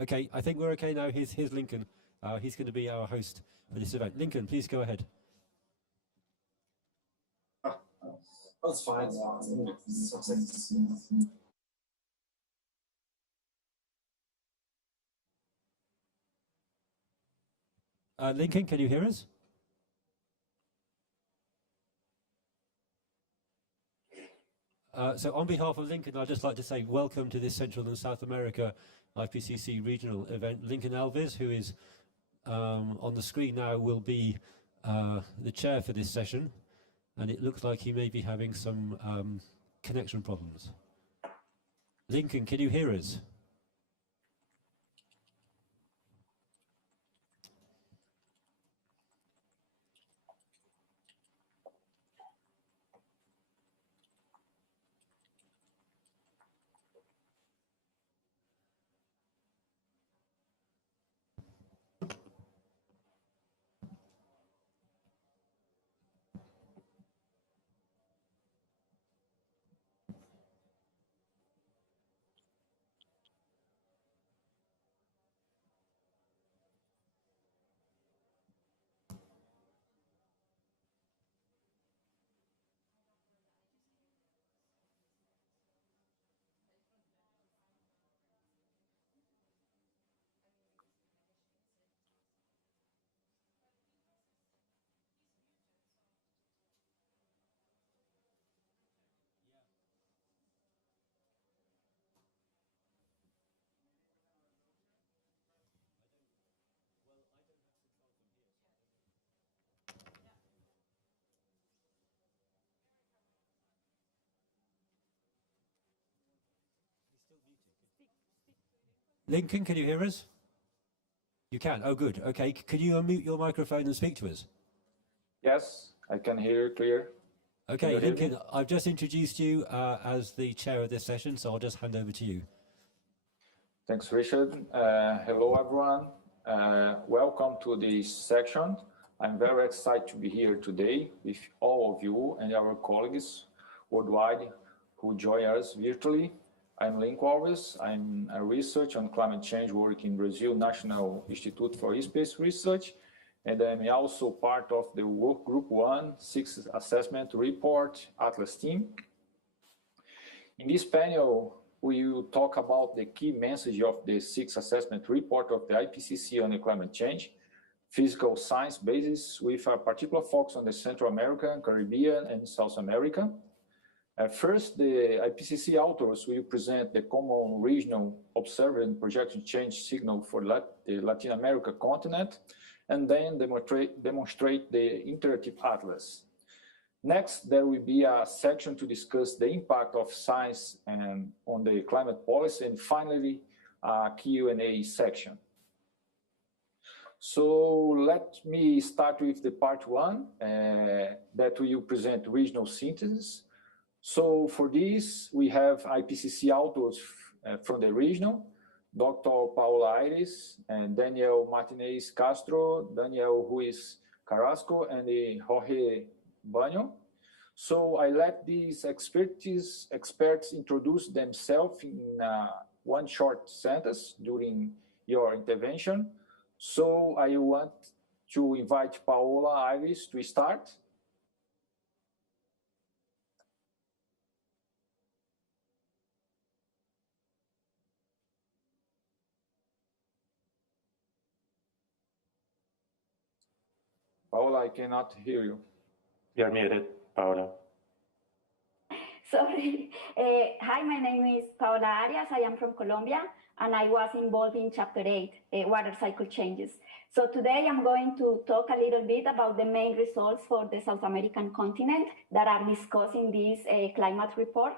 Okay. I think we're okay now. Here's Lincoln. He's going to be our host for this event. Lincoln, please go ahead. That's fine. Lincoln, can you hear us? So on behalf of Lincoln, I'd just like to say welcome to this Central and South America IPCC regional event. Lincoln Alves, who is on the screen now, will be the chair for this session, and it looks like he may be having some connection problems. Lincoln, can you hear us? Lincoln, can you hear us? You can. Oh, good. Okay. Could you unmute your microphone and speak to us? Yes, I can hear you clear. Okay, Lincoln, I've just introduced you as the chair of this session, so I'll just hand over to you. Thanks, Richard. Hello, everyone. Welcome to this section. I'm very excited to be here today with all of you and our colleagues worldwide who join us virtually. I'm Lincoln Alves. I'm a researcher on climate change working in Brazil National Institute for Space Research, and I'm also part of the Work Group 1 6th Assessment Report Atlas team. In this panel, we will talk about the key message of the 6th Assessment Report of the IPCC on the climate change, physical science basis with a particular focus on the Central America, Caribbean, and South America. First, the IPCC authors will present the common regional observed and projection change signal for the Latin America continent, and then demonstrate the interactive atlas. Next, there will be a section to discuss the impact of science and on the climate policy, and finally, a Q&A section. So let me start with the part one that will present regional synthesis. So for this, we have IPCC authors from the regional, Dr. Paola Aires and Daniel Martinez Castro, Daniel Ruiz Carrasco, and Jorge Banho. So I let these experts introduce themselves in one short sentence during your intervention. So I want to invite Paola Aires to start. Paola, I cannot hear you. You're muted, Paola. Sorry. Hi, my name is Paola Arias. I am from Colombia, and I was involved in Chapter 8, water cycle changes. So today I'm going to talk a little bit about the main results for the South American continent that are discussed in this climate report.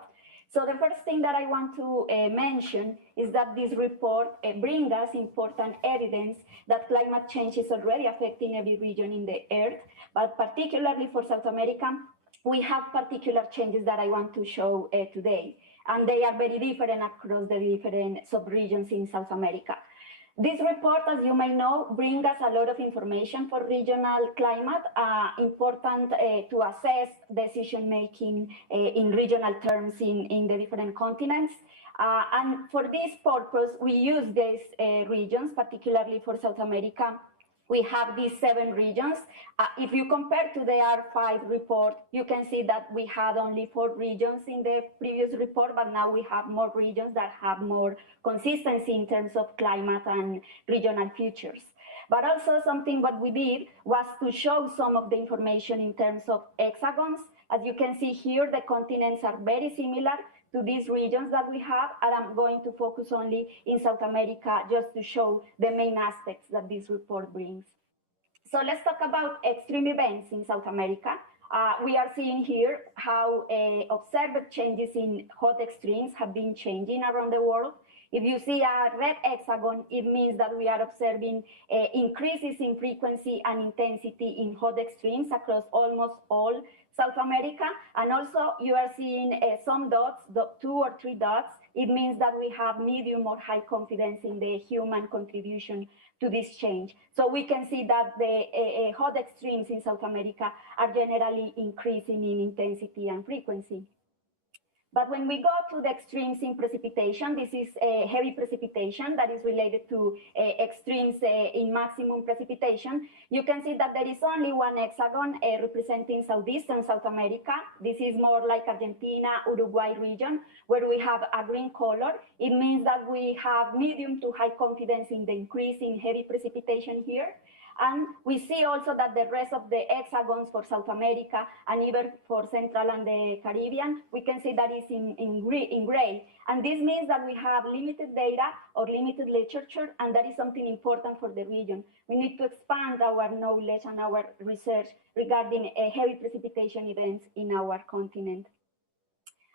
So the first thing that I want to mention is that this report brings us important evidence that climate change is already affecting every region in the Earth, but particularly for South America, we have particular changes that I want to show today, and they are very different across the different sub-regions in South America. This report, as you may know, brings us a lot of information for regional climate, important to assess decision-making in regional terms in the different continents. And for this purpose, we use these regions, particularly for South America. We have these 7 regions. If you compare to the R5 report, you can see that we had only 4 regions in the previous report, but now we have more regions that have more consistency in terms of climate and regional features. But also something what we did was to show some of the information in terms of hexagons. As you can see here, the continents are very similar to these regions that we have, and I'm going to focus only in South America just to show the main aspects that this report brings. So let's talk about extreme events in South America. We are seeing here how observed changes in hot extremes have been changing around the world. If you see a red hexagon, it means that we are observing increases in frequency and intensity in hot extremes across almost all South America. And also you are seeing some dots, 2 or 3 dots. It means that we have medium or high confidence in the human contribution to this change. So we can see that the hot extremes in South America are generally increasing in intensity and frequency. But when we go to the extremes in precipitation, this is heavy precipitation that is related to extremes in maximum precipitation. You can see that there is only one hexagon representing southeastern South America. This is more like Argentina, Uruguay region, where we have a green color. It means that we have medium to high confidence in the increase in heavy precipitation here. And we see also that the rest of the hexagons for South America and even for Central and the Caribbean, we can see that is in gray. And this means that we have limited data or limited literature, and that is something important for the region. We need to expand our knowledge and our research regarding heavy precipitation events in our continent.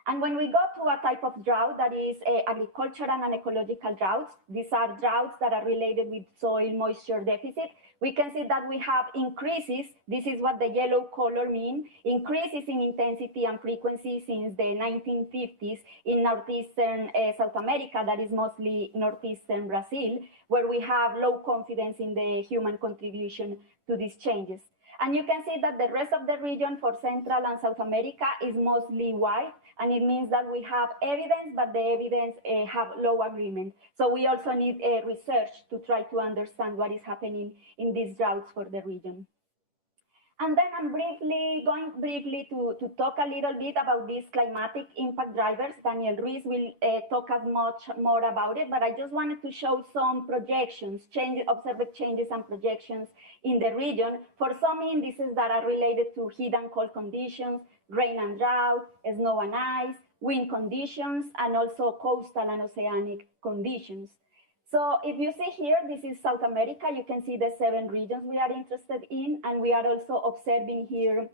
And when we go to a type of drought that is agricultural and ecological droughts, these are droughts that are related with soil moisture deficit. We can see that we have increases. This is what the yellow color means, increases in intensity and frequency since the 1950s in northeastern South America, that is mostly northeastern Brazil, where we have low confidence in the human contribution to these changes. And you can see that the rest of the region for Central and South America is mostly white, and it means that we have evidence, but the evidence have low agreement. So we also need research to try to understand what is happening in these droughts for the region. And then I'm going briefly to talk a little bit about these climatic impact drivers. Daniel Ruiz will talk as much more about it, but I just wanted to show some projections, observed changes and projections in the region for some indices that are related to heat and cold conditions, rain and drought, snow and ice, wind conditions, and also coastal and oceanic conditions. So if you see here, this is South America. You can see the 7 regions we are interested in, and we are also observing here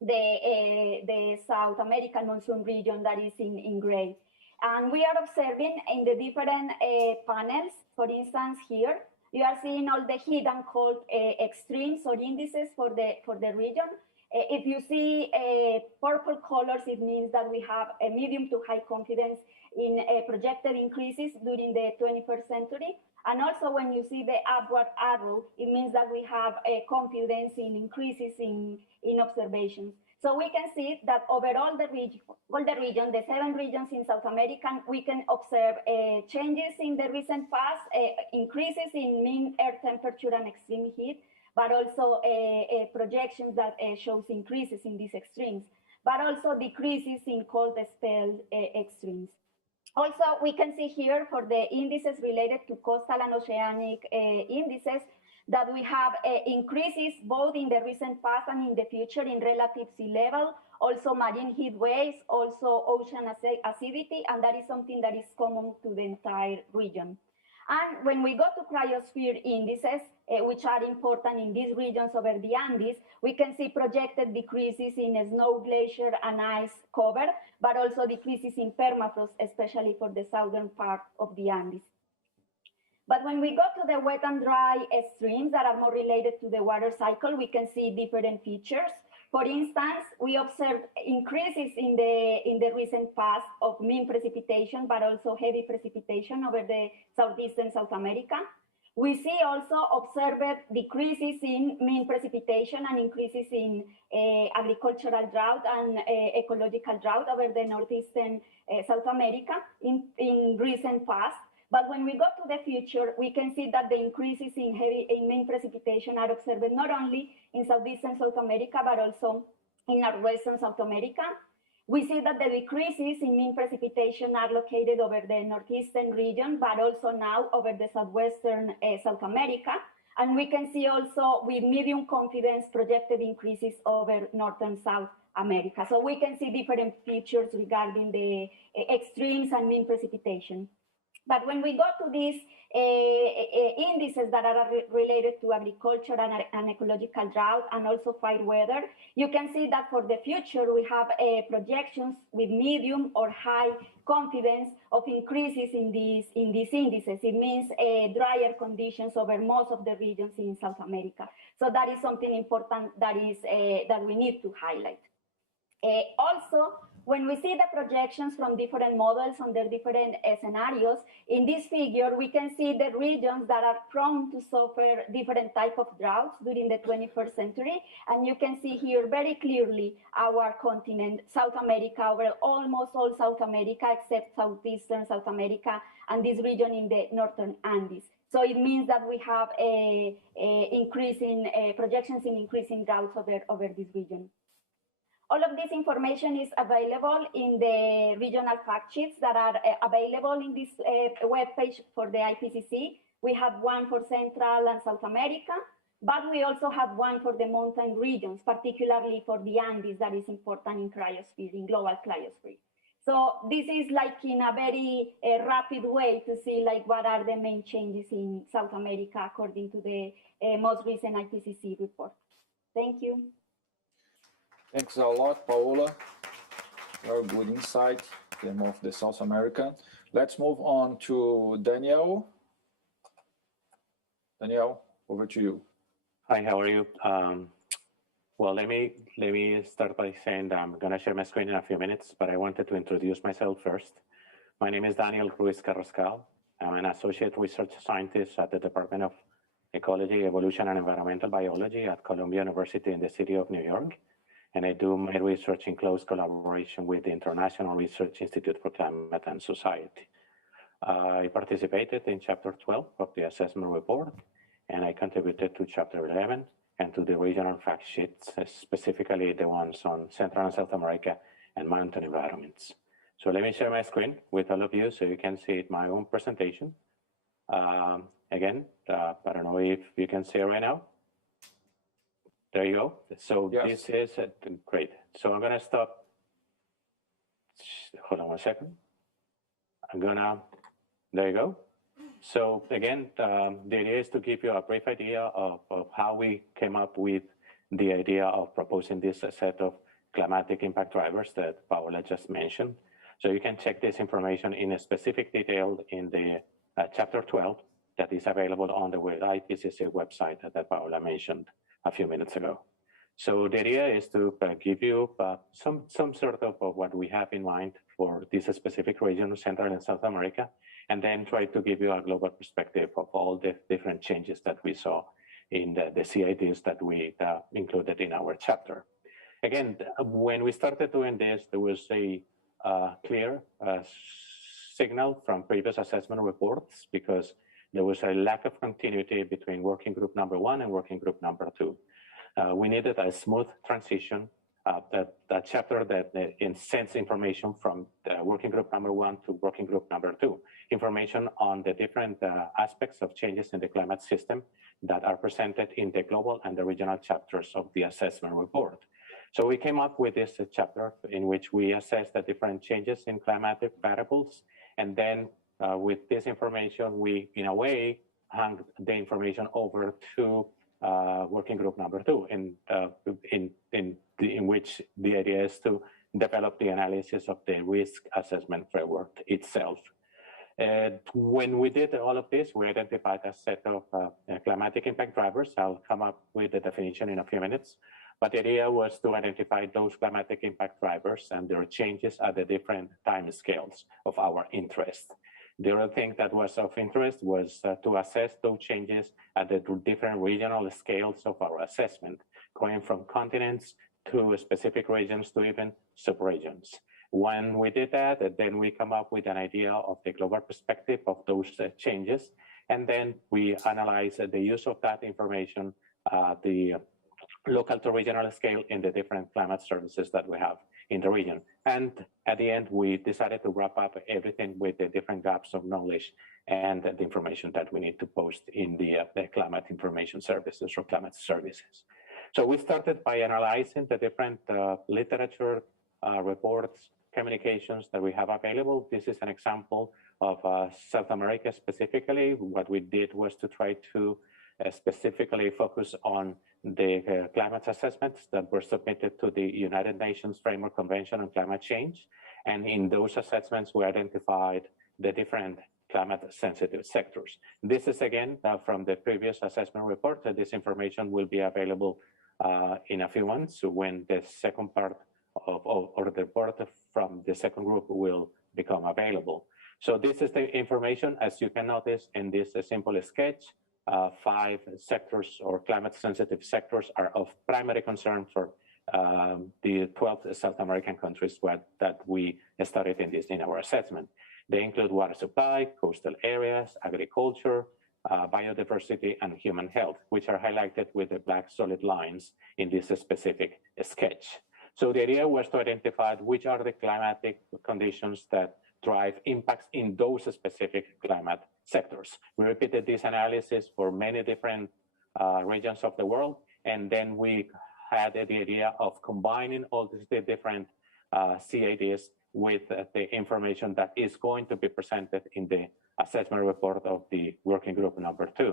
the South American monsoon region that is in gray. And we are observing in the different panels, for instance, here, you are seeing all the heat and cold extremes or indices for the region. If you see purple colors, it means that we have a medium to high confidence in projected increases during the 21st century. And also when you see the upward arrow, it means that we have a confidence in increases in observations. So we can see that overall the region, the 7 regions in South America, we can observe changes in the recent past, increases in mean air temperature and extreme heat, but also projections that shows increases in these extremes, but also decreases in cold spell extremes. Also, we can see here for the indices related to coastal and oceanic indices that we have increases both in the recent past and in the future in relative sea level, also marine heat waves, also ocean acidity, and that is something that is common to the entire region. And when we go to cryosphere indices, which are important in these regions over the Andes, we can see projected decreases in snow, glacier, and ice cover, but also decreases in permafrost, especially for the southern part of the Andes. But when we go to the wet and dry streams that are more related to the water cycle, we can see different features. For instance, we observed increases in the recent past of mean precipitation, but also heavy precipitation over the southeastern South America. We see also observed decreases in mean precipitation and increases in agricultural drought and ecological drought over the northeastern South America in recent past. But when we go to the future, we can see that the increases in mean precipitation are observed not only in southeastern South America, but also in northwestern South America. We see that the decreases in mean precipitation are located over the northeastern region, but also now over the southwestern South America. And we can see also with medium confidence projected increases over northern South America. So we can see different features regarding the extremes and mean precipitation. But when we go to these indices that are related to agriculture and ecological drought and also fire weather, you can see that for the future, we have projections with medium or high confidence of increases in these indices. It means drier conditions over most of the regions in South America. So that is something important that we need to highlight. Also, when we see the projections from different models under different scenarios, in this figure, we can see the regions that are prone to suffer different type of droughts during the 21st century. And you can see here very clearly our continent, South America, over almost all South America, except southeastern South America and this region in the northern Andes. So it means that we have projections in increasing droughts over this region. All of this information is available in the regional fact sheets that are available in this webpage for the IPCC. We have one for Central and South America, but we also have one for the mountain regions, particularly for the Andes, that is important in cryosphere, in global cryosphere. So this is like in a very rapid way to see like what are the main changes in South America according to the most recent IPCC report. Thank you. Thanks a lot, Paola. Very good insight in terms of the South America. Let's move on to Daniel. Daniel, over to you. Hi, how are you? Well, let me start by saying that I'm going to share my screen in a few minutes, but I wanted to introduce myself first. My name is Daniel Ruiz Carrascal. I'm an associate research scientist at the Department of Ecology, Evolution, and Environmental Biology at Columbia University in the city of New York. And I do my research in close collaboration with the International Research Institute for Climate and Society. I participated in Chapter 12 of the assessment report, and I contributed to Chapter 11 and to the regional fact sheets, specifically the ones on Central and South America and mountain environments. So let me share my screen with all of you so you can see my own presentation. Again, I don't know if you can see it right now. There you go. So yes. This is great. So I'm gonna stop. Hold on one second. There you go. So again, the idea is to give you a brief idea of how we came up with the idea of proposing this set of climatic impact drivers that Paola just mentioned. So you can check this information in a specific detail in the Chapter 12 that is available on the IPCC website that Paola mentioned a few minutes ago. So the idea is to give you some sort of what we have in mind for this specific region of Central and South America, and then try to give you a global perspective of all the different changes that we saw in the CIDs that we included in our chapter. Again, when we started doing this, there was a clear signal from previous assessment reports because there was a lack of continuity between working group number 1 and working group number 2. We needed a smooth transition, that chapter that sends information from the working group number 1 to working group number 2, information on the different aspects of changes in the climate system that are presented in the global and the regional chapters of the assessment report. So we came up with this chapter in which we assess the different changes in climatic variables, and then with this information, we, in a way, hang the information over to working group number 2, in which the idea is to develop the analysis of the risk assessment framework itself. When we did all of this, we identified a set of climatic impact drivers. I'll come up with the definition in a few minutes. But the idea was to identify those climatic impact drivers and their changes at the different time scales of our interest. The other thing that was of interest was to assess those changes at the different regional scales of our assessment, going from continents to specific regions to even subregions. When we did that, then we come up with an idea of the global perspective of those changes, and then we analyze the use of that information, the local to regional scale in the different climate services that we have in the region. And at the end, we decided to wrap up everything with the different gaps of knowledge and the information that we need to post in the climate information services or climate services. So we started by analyzing the different literature, reports, communications that we have available. This is an example of South America specifically. What we did was to try to specifically focus on the climate assessments that were submitted to the United Nations Framework Convention on Climate Change. And in those assessments, we identified the different climate sensitive sectors. This is again from the previous assessment report. This information will be available in a few months when the second part or the report from the second group will become available. So this is the information, as you can notice in this simple sketch. 5 sectors or climate sensitive sectors are of primary concern for the 12 South American countries that we studied in our assessment. They include water supply, coastal areas, agriculture, biodiversity, and human health, which are highlighted with the black solid lines in this specific sketch. So the idea was to identify which are the climatic conditions that drive impacts in those specific climate sectors. We repeated this analysis for many different regions of the world, and then we had the idea of combining all the different CADs with the information that is going to be presented in the assessment report of the working group number 2.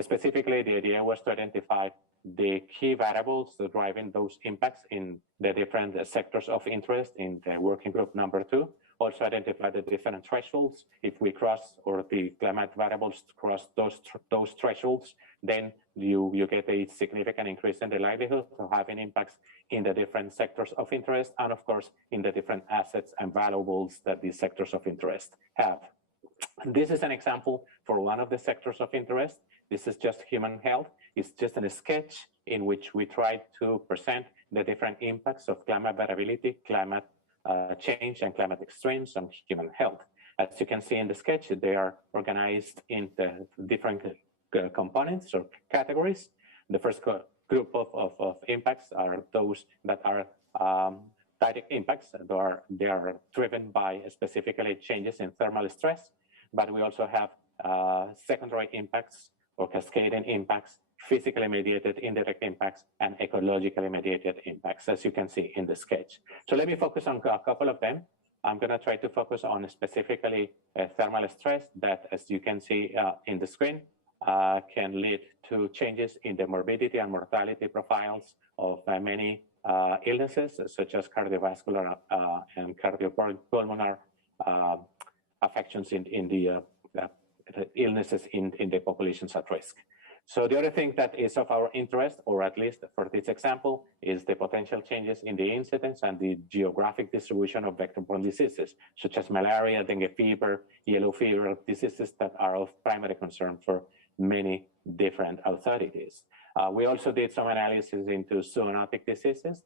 Specifically, the idea was to identify the key variables that driving those impacts in the different sectors of interest in the working group number 2. Also identify the different thresholds. If we cross, or the climate variables cross those thresholds, then you get a significant increase in the likelihood of having impacts in the different sectors of interest, and of course, in the different assets and valuables that these sectors of interest have. This is an example for one of the sectors of interest. This is just human health. It's just a sketch in which we try to present the different impacts of climate variability, climate change, and climate extremes on human health. As you can see in the sketch, they are organized into different components or categories. The first group of impacts are those that are direct impacts. They are driven by specifically changes in thermal stress, but we also have secondary impacts or cascading impacts, physically mediated indirect impacts, and ecologically mediated impacts, as you can see in the sketch. So let me focus on a couple of them. I'm going to try to focus on specifically thermal stress that, as you can see in the screen, can lead to changes in the morbidity and mortality profiles of many illnesses, such as cardiovascular and cardiopulmonary affections in the illnesses in the populations at risk. So the other thing that is of our interest, or at least for this example, is the potential changes in the incidence and the geographic distribution of vector-borne diseases, such as malaria, dengue fever, yellow fever, diseases that are of primary concern for many different authorities. We also did some analysis into zoonotic diseases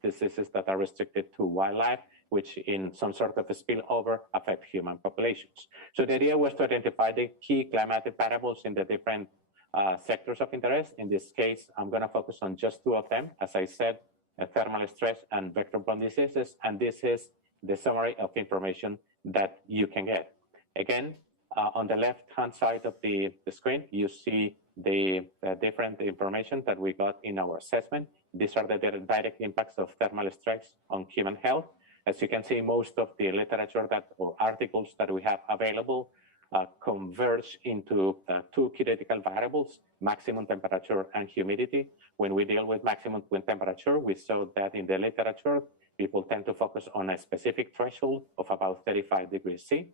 that are restricted to wildlife, which in some sort of a spillover affect human populations. So the idea was to identify the key climatic variables in the different sectors of interest. In this case, I'm going to focus on just 2 of them, as I said, thermal stress and vector-borne diseases, and this is the summary of information that you can get. Again, on the left-hand side of the screen, you see the different information that we got in our assessment. These are the direct impacts of thermal stress on human health. As you can see, most of the literature or articles that we have available converge into 2 critical variables, maximum temperature and humidity. When we deal with maximum temperature, we saw that in the literature, people tend to focus on a specific threshold of about 35 degrees C.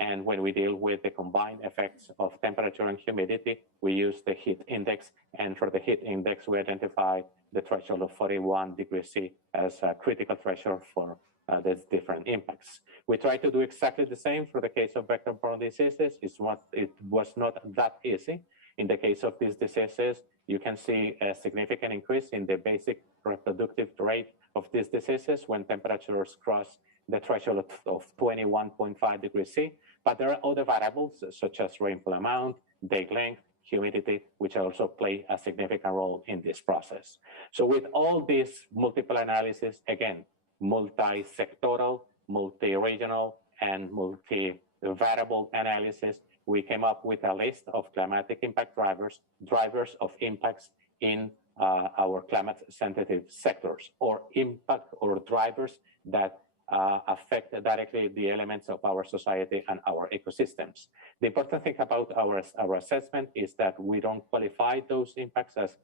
And when we deal with the combined effects of temperature and humidity, we use the heat index. And for the heat index, we identify the threshold of 41 degrees C as a critical threshold for these different impacts. We try to do exactly the same for the case of vector-borne diseases. It was not that easy. In the case of these diseases, you can see a significant increase in the basic reproductive rate of these diseases when temperatures cross the threshold of 21.5 degrees C. But there are other variables such as rainfall amount, day length, humidity, which also play a significant role in this process. So with all these multiple analysis, again, multi-sectoral, multi-regional, and multi-variable analysis, we came up with a list of climatic impact drivers of impacts in our climate-sensitive sectors, or impact or drivers that affect directly the elements of our society and our ecosystems. The important thing about our assessment is that we don't qualify those impacts as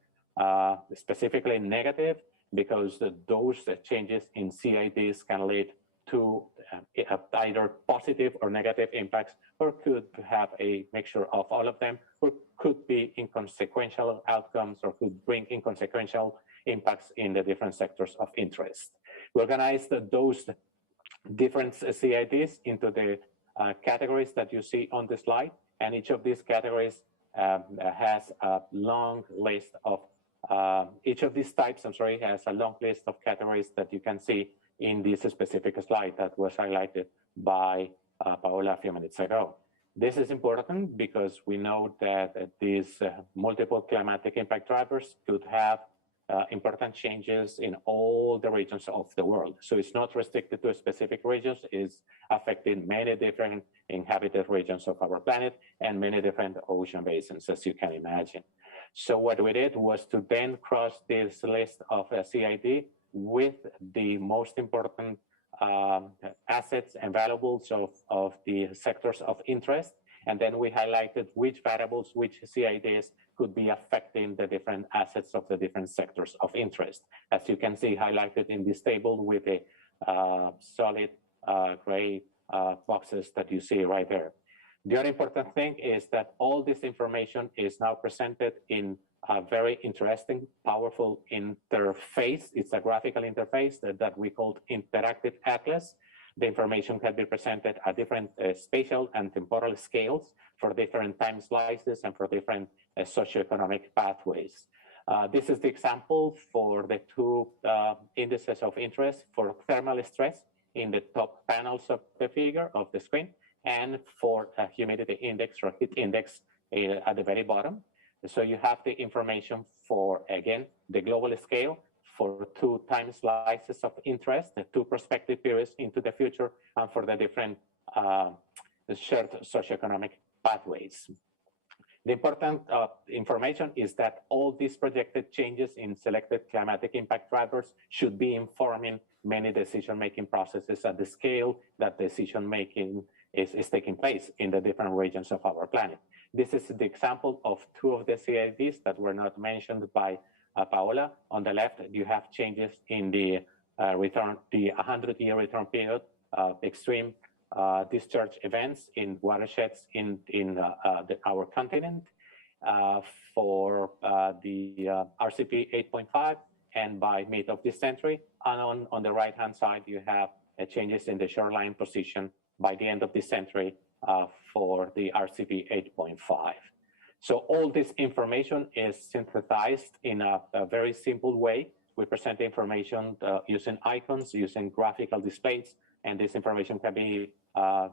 specifically negative, because those changes in CIDs can lead to either positive or negative impacts, or could have a mixture of all of them, or could be inconsequential outcomes, or could bring inconsequential impacts in the different sectors of interest. We organized those different CIDs into the categories that you see on the slide, and each of these categories has a long list of each of these types, has a long list of categories that you can see in this specific slide that was highlighted by Paola a few minutes ago. This is important because we know that these multiple climatic impact drivers could have important changes in all the regions of the world. So it's not restricted to specific regions, it's affecting many different inhabited regions of our planet and many different ocean basins, as you can imagine. So what we did was to then cross this list of CID with the most important assets and variables of the sectors of interest. And then we highlighted which variables, which CIDs could be affecting the different assets of the different sectors of interest. As you can see highlighted in this table with the solid gray boxes that you see right there. The other important thing is that all this information is now presented in a very interesting, powerful interface. It's a graphical interface that we call interactive atlas. The information can be presented at different spatial and temporal scales for different time slices and for different socioeconomic pathways. This is the example for the two indices of interest for thermal stress in the top panels of the figure of the screen, and for a humidity index or heat index at the very bottom. So you have the information for, again, the global scale for two time slices of interest, the two prospective periods into the future, and for the different shared socioeconomic pathways. The important information is that all these projected changes in selected climatic impact drivers should be informing many decision-making processes at the scale that decision-making is taking place in the different regions of our planet. This is the example of two of the CIDs that were not mentioned by Paola. On the left, you have changes in the return, the 100-year return period, extreme discharge events in watersheds in our continent for the RCP 8.5 and by mid of this century. And on the right-hand side, you have changes in the shoreline position by the end of this century for the RCP 8.5. So all this information is synthesized in a very simple way. We present the information using icons, using graphical displays, and this information can be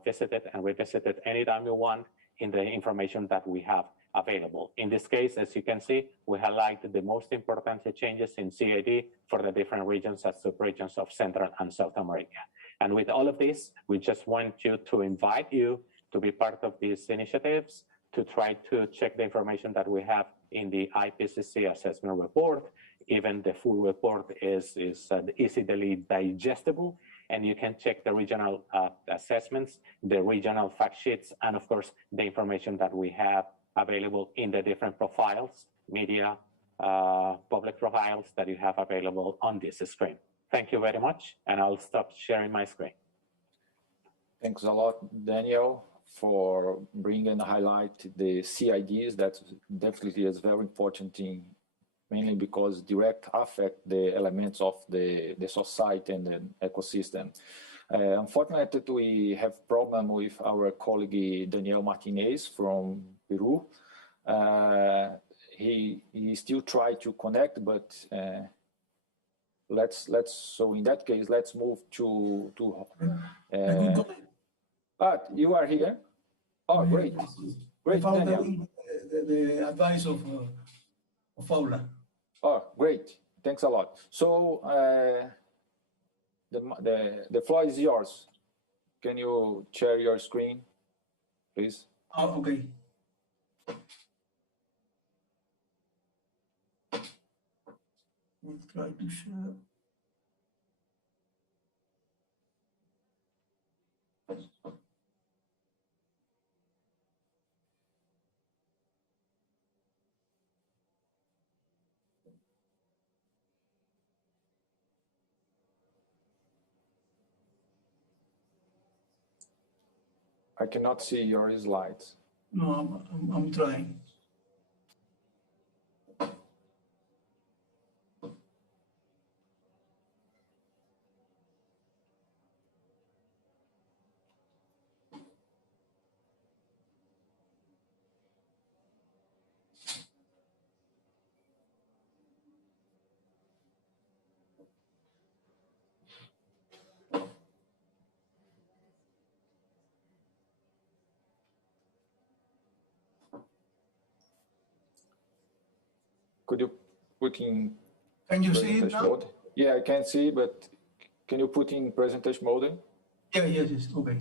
visited and revisited anytime you want in the information that we have available. In this case, as you can see, we highlighted the most important changes in CID for the different regions and subregions of Central and South America. And with all of this, we just want to invite you to be part of these initiatives, to try to check the information that we have in the IPCC assessment report. Even the full report is easily digestible, and you can check the regional assessments, the regional fact sheets, and of course, the information that we have available in the different profiles, media, public profiles that you have available on this screen. Thank you very much, and I'll stop sharing my screen. Thanks a lot, Daniel, for bringing and highlight the CIDs. That definitely is very important mainly because direct affect the elements of the society and the ecosystem. Unfortunately, we have problem with our colleague Daniel Martinez from Peru. He still try to connect, but so in that case, let's move to you are here. Oh, great. Great, Daniel. The advice of Paula. Oh, great. Thanks a lot. So the floor is yours. Can you share your screen, please? Oh, okay. We'll try to share. I cannot see your slides. No, I'm trying. Could you put in Can you see it presentation now? mode? Yeah, I can see, but can you put in presentation mode? Yeah, yes, yes, okay.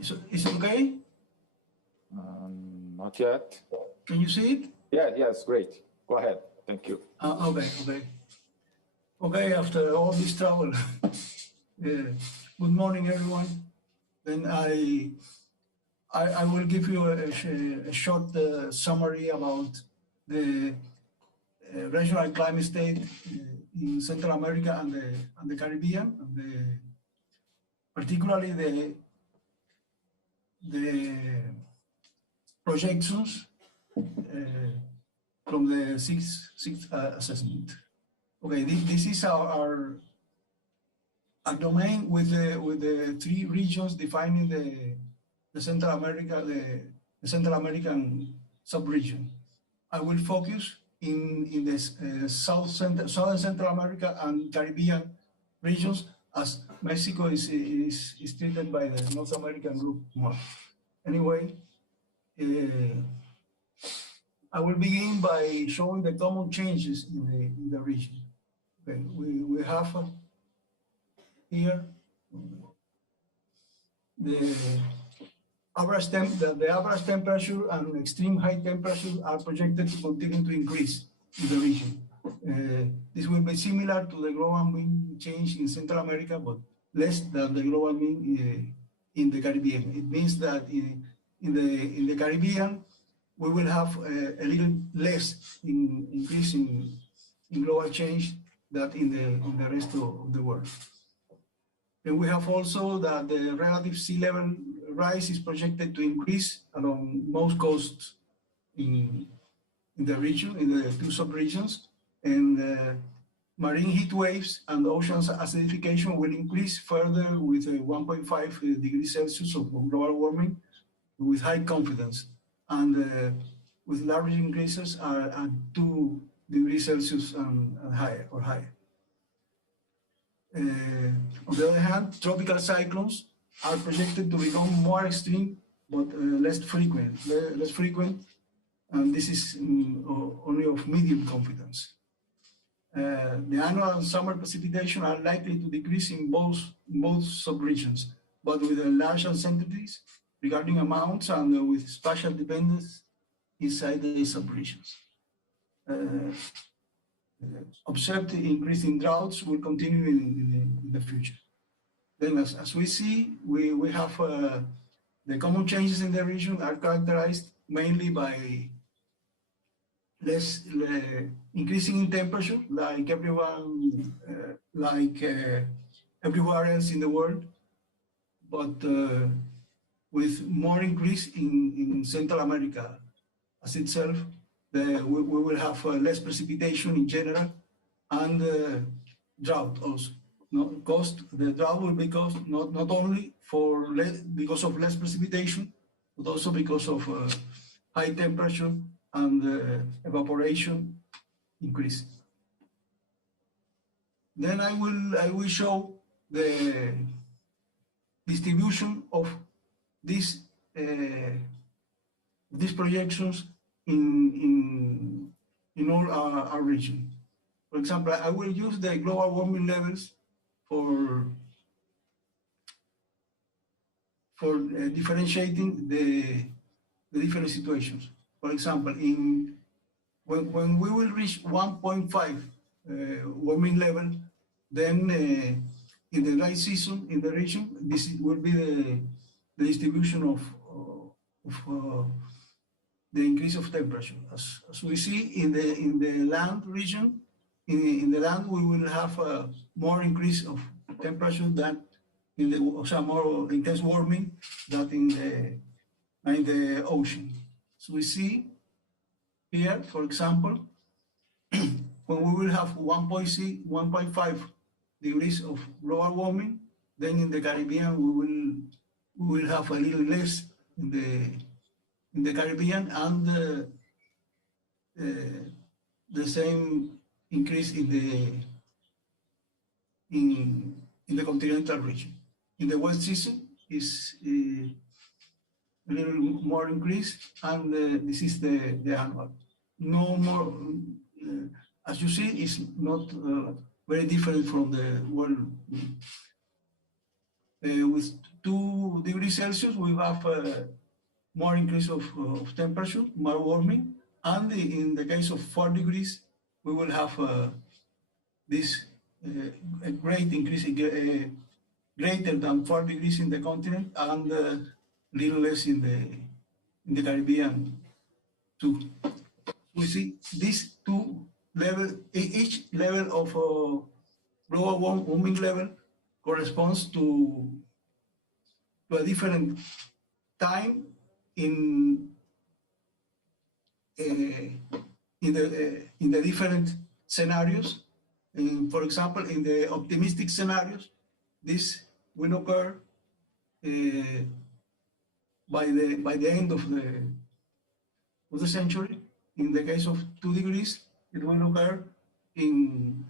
Is it okay? Not yet. Can you see it? Yeah, yes, great. Go ahead. Thank you. Okay, okay. Okay, after all this trouble. Good morning, everyone. Then I will give you a short summary about the regional climate state in Central America and the Caribbean, and particularly the projections from the sixth assessment. Okay, this is our domain with the three regions defining the Central America, the Central American sub-region. I will focus in the southern Central America and Caribbean regions, as Mexico is treated by the North American group more. Anyway, I will begin by showing the common changes in the region. Okay, we have here the average temperature and extreme high temperature are projected to continue to increase in the region. This will be similar to the global mean change in Central America, but less than the global mean in the Caribbean. It means that in the Caribbean, we will have a little less increase in global change than in the rest of the world. And we have also that the relative sea level rise is projected to increase along most coasts in the region, in the two sub-regions, and marine heat waves and oceans acidification will increase further with 1.5 degrees Celsius of global warming with high confidence, and with large increases at 2 degrees Celsius and higher or higher. On the other hand, tropical cyclones are projected to become more extreme, but less frequent, and this is only of medium confidence. The annual and summer precipitation are likely to decrease in both sub-regions, but with large uncertainties regarding amounts and with spatial dependence inside the sub-regions. Observed increase in droughts will continue in the future. Then as we see, we have the common changes in the region are characterized mainly by less increasing in temperature, like everywhere else in the world, but with more increase in Central America as itself. We will have less precipitation in general and drought also. The drought will be caused not only because of less precipitation, but also because of high temperature and evaporation increase. Then I will show the distribution of these projections in all our region. For example, I will use the global warming levels for differentiating the different situations. For example, when we will reach 1.5 warming level, then in the dry season in the region, this will be the distribution of the increase of temperature. As we see in the land region, in the land we will have more increase of temperature than in the more intense warming than in the ocean. So we see here, for example, when we will have 1.5 degrees of global warming, then in the Caribbean we will have a little less in the Caribbean, and the same increase in the continental region. In the wet season is a little more increase, and this is the annual. No more, as you see, it's not very different from the world. With 2 degrees Celsius, we have more increase of temperature, more warming, and in the case of 4 degrees, we will have this a great increase, greater than 4 degrees in the continent, and little less in the Caribbean too. We see these 2 levels, each level of global warming level corresponds to a different time in the different scenarios. For example, in the optimistic scenarios, this will occur by the end of the century. In the case of 2 degrees, it will occur in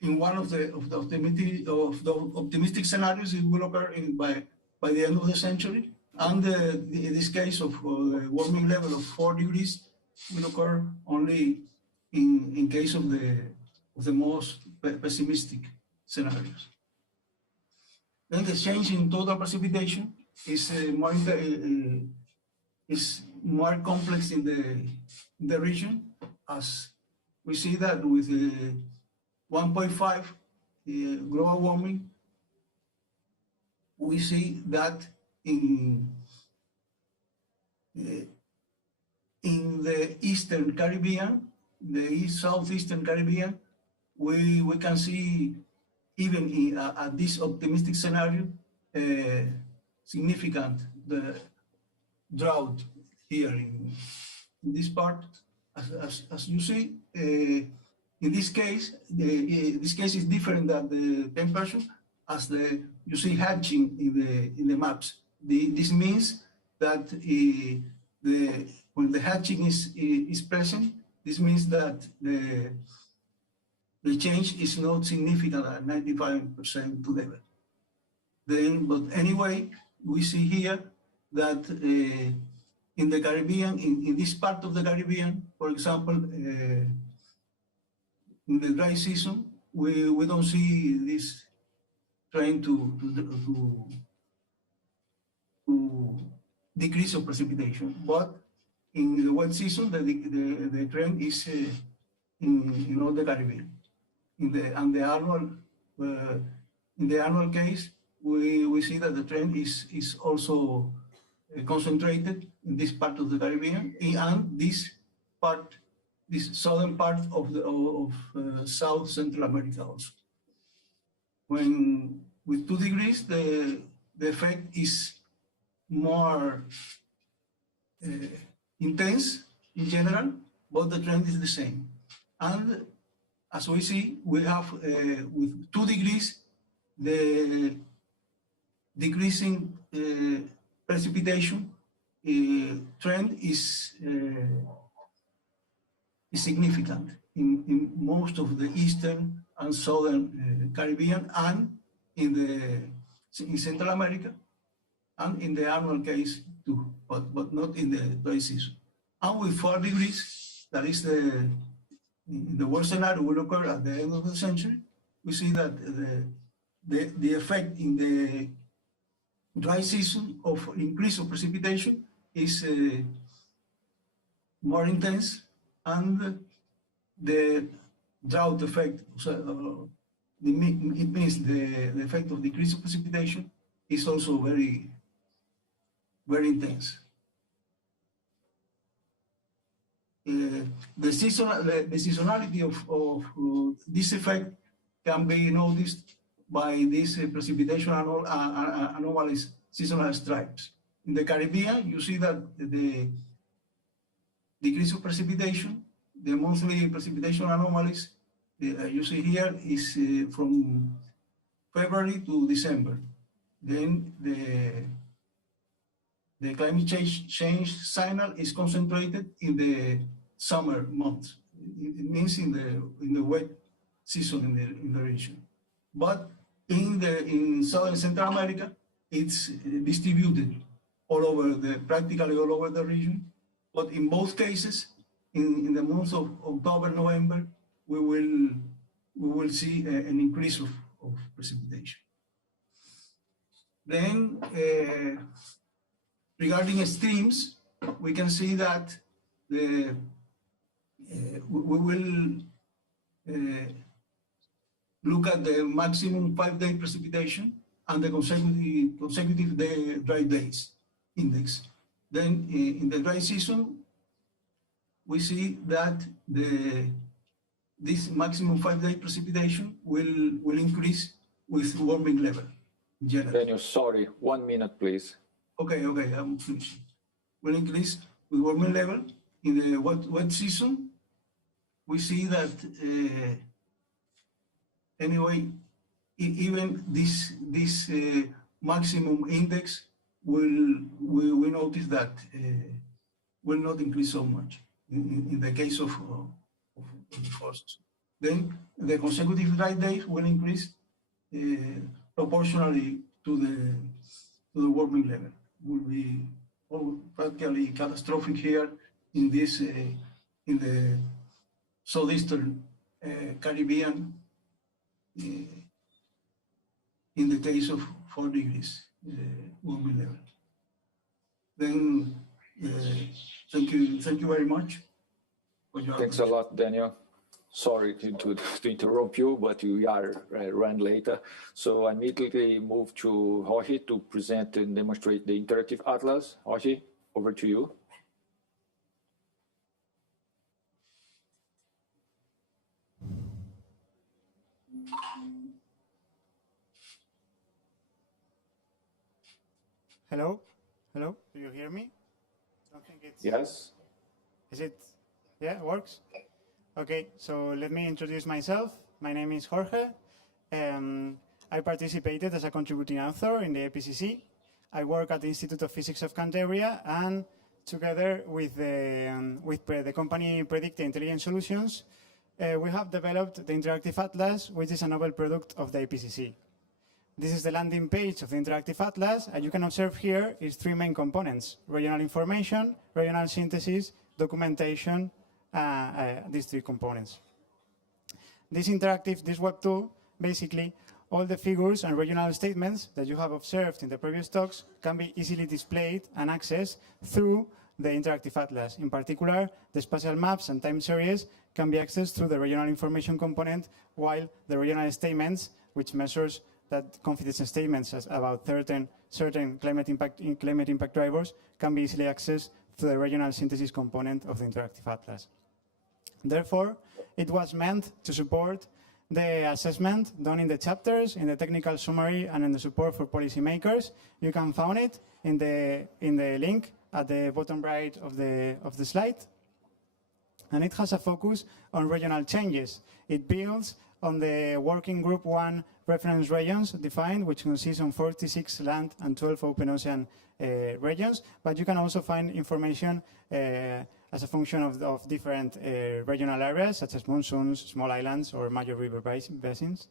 one of the optimistic scenarios. It will occur by the end of the century, and in this case of warming level of 4 degrees will occur only in case of the most pessimistic scenarios. Then the change in total precipitation is more complex in the region, as we see that with 1.5 global warming, we see that in the Eastern Caribbean, southeastern Caribbean, we can see even at this optimistic scenario, significant drought here in this part. As you see, in this case, this case is different than the temperature, as you see hatching in the maps. This means that when the hatching is present, this means that the change is not significant at 95% to level. But anyway, we see here that in the Caribbean, in this part of the Caribbean, for example, in the dry season, we don't see this trend to decrease of precipitation. But in the wet season, the trend is in all the Caribbean. In the annual case, we see that the trend is also concentrated in this part of the Caribbean, and this southern part of South Central America also. When with 2 degrees, the effect is more intense in general, but the trend is the same. And as we see, we have with 2 degrees, the decreasing precipitation trend is significant in most of the eastern and southern Caribbean and in Central America, and in the annual case too, but not in the dry season. And with 4 degrees, that is the worst scenario will occur at the end of the century. We see that the effect in the dry season of increase of precipitation is more intense, and the drought effect, it means the effect of decrease of precipitation is also very, very intense. The seasonality of this effect can be noticed by these precipitation anomalies, seasonal stripes. In the Caribbean, you see that the decrease of precipitation, the monthly precipitation anomalies you see here is from February to December. Then the climate change signal is concentrated in the summer months. It means in the wet season in the region. But in Southern Central America, it's distributed all over practically all over the region. But in both cases, in the months of October, November, we will see an increase of precipitation. Then, regarding streams, we can see that we will look at the maximum 5-day precipitation and the consecutive dry days index. Then in the dry season, we see that this maximum 5-day precipitation will increase with warming level. Daniel, sorry, 1 minute, please. Okay, I'm finished. Will increase with warming level. In the wet season, we see that anyway, even this maximum index we notice that will not increase so much in the case of the forests. Then the consecutive dry days will increase proportionally to the warming level. Will be practically catastrophic here in this in the southeastern Caribbean in the case of 4 degrees warming level. Then thank you very much. Thanks a lot, Daniel. Sorry to interrupt you, but we are run later. So I immediately move to Jorge to present and demonstrate the interactive atlas. Jorge, over to you. Hello? Hello? Do you hear me? I don't think it's... Yes. Is it... Yeah, it works? Okay, so let me introduce myself. My name is Jorge. I participated as a contributing author in the IPCC. I work at the Institute of Physics of Cantabria, and together with the company Predictive Intelligent Solutions, we have developed the Interactive Atlas, which is a novel product of the IPCC. This is the landing page of the Interactive Atlas, and you can observe here is 3 main components: regional information, regional synthesis, documentation, these 3 components. This web tool, basically, all the figures and regional statements that you have observed in the previous talks can be easily displayed and accessed through the Interactive Atlas. In particular, the spatial maps and time series can be accessed through the regional information component, while the regional statements, which measures that confidence statements about certain climate impact drivers, can be easily accessed through the regional synthesis component of the Interactive Atlas. Therefore, it was meant to support the assessment done in the chapters, in the technical summary, and in the support for policymakers. You can find it in the link at the bottom right of the slide. And it has a focus on regional changes. It builds on the Working Group 1 reference regions defined, which consists of 46 land and 12 open ocean regions. But you can also find information as a function of different regional areas, such as monsoons, small islands, or major river basins.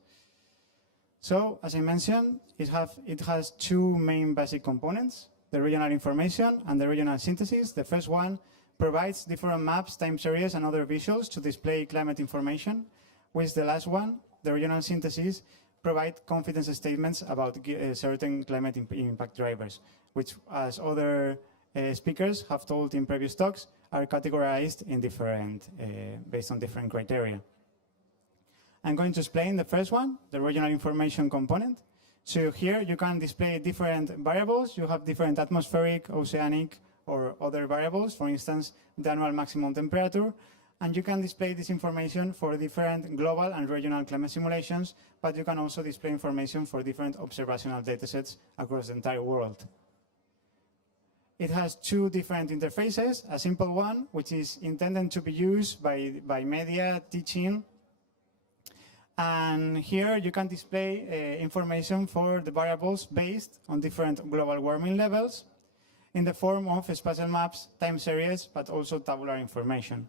So, as I mentioned, it has two main basic components, the regional information and the regional synthesis. The first one provides different maps, time series, and other visuals to display climate information, with the last one, the regional synthesis, provide confidence statements about certain climate impact drivers, which, as other speakers have told in previous talks, are categorized in based on different criteria. I'm going to explain the first one, the regional information component. So here you can display different variables. You have different atmospheric, oceanic, or other variables, for instance, the annual maximum temperature. And you can display this information for different global and regional climate simulations, but you can also display information for different observational datasets across the entire world. It has two different interfaces, a simple one, which is intended to be used by media, teaching. And here you can display information for the variables based on different global warming levels in the form of spatial maps, time series, but also tabular information.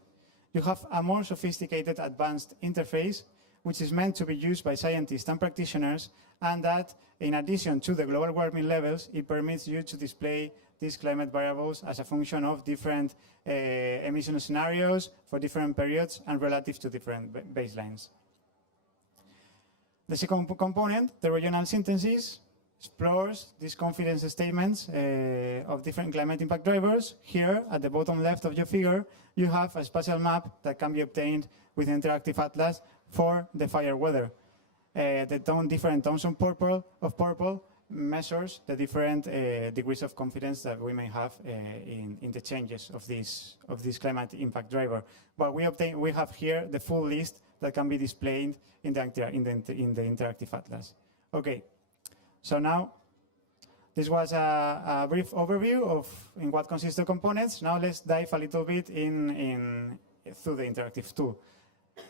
You have a more sophisticated advanced interface, which is meant to be used by scientists and practitioners, and that, in addition to the global warming levels, it permits you to display these climate variables as a function of different emission scenarios for different periods and relative to different baselines. The second component, the regional synthesis, explores these confidence statements of different climate impact drivers. Here, at the bottom left of your figure, you have a spatial map that can be obtained with interactive atlas for the fire weather. The different tones of purple measures the different degrees of confidence that we may have in the changes of this climate impact driver. But we have here the full list that can be displayed in the interactive atlas. Okay, so now this was a brief overview of in what consists the components. Now let's dive a little bit through the interactive tool.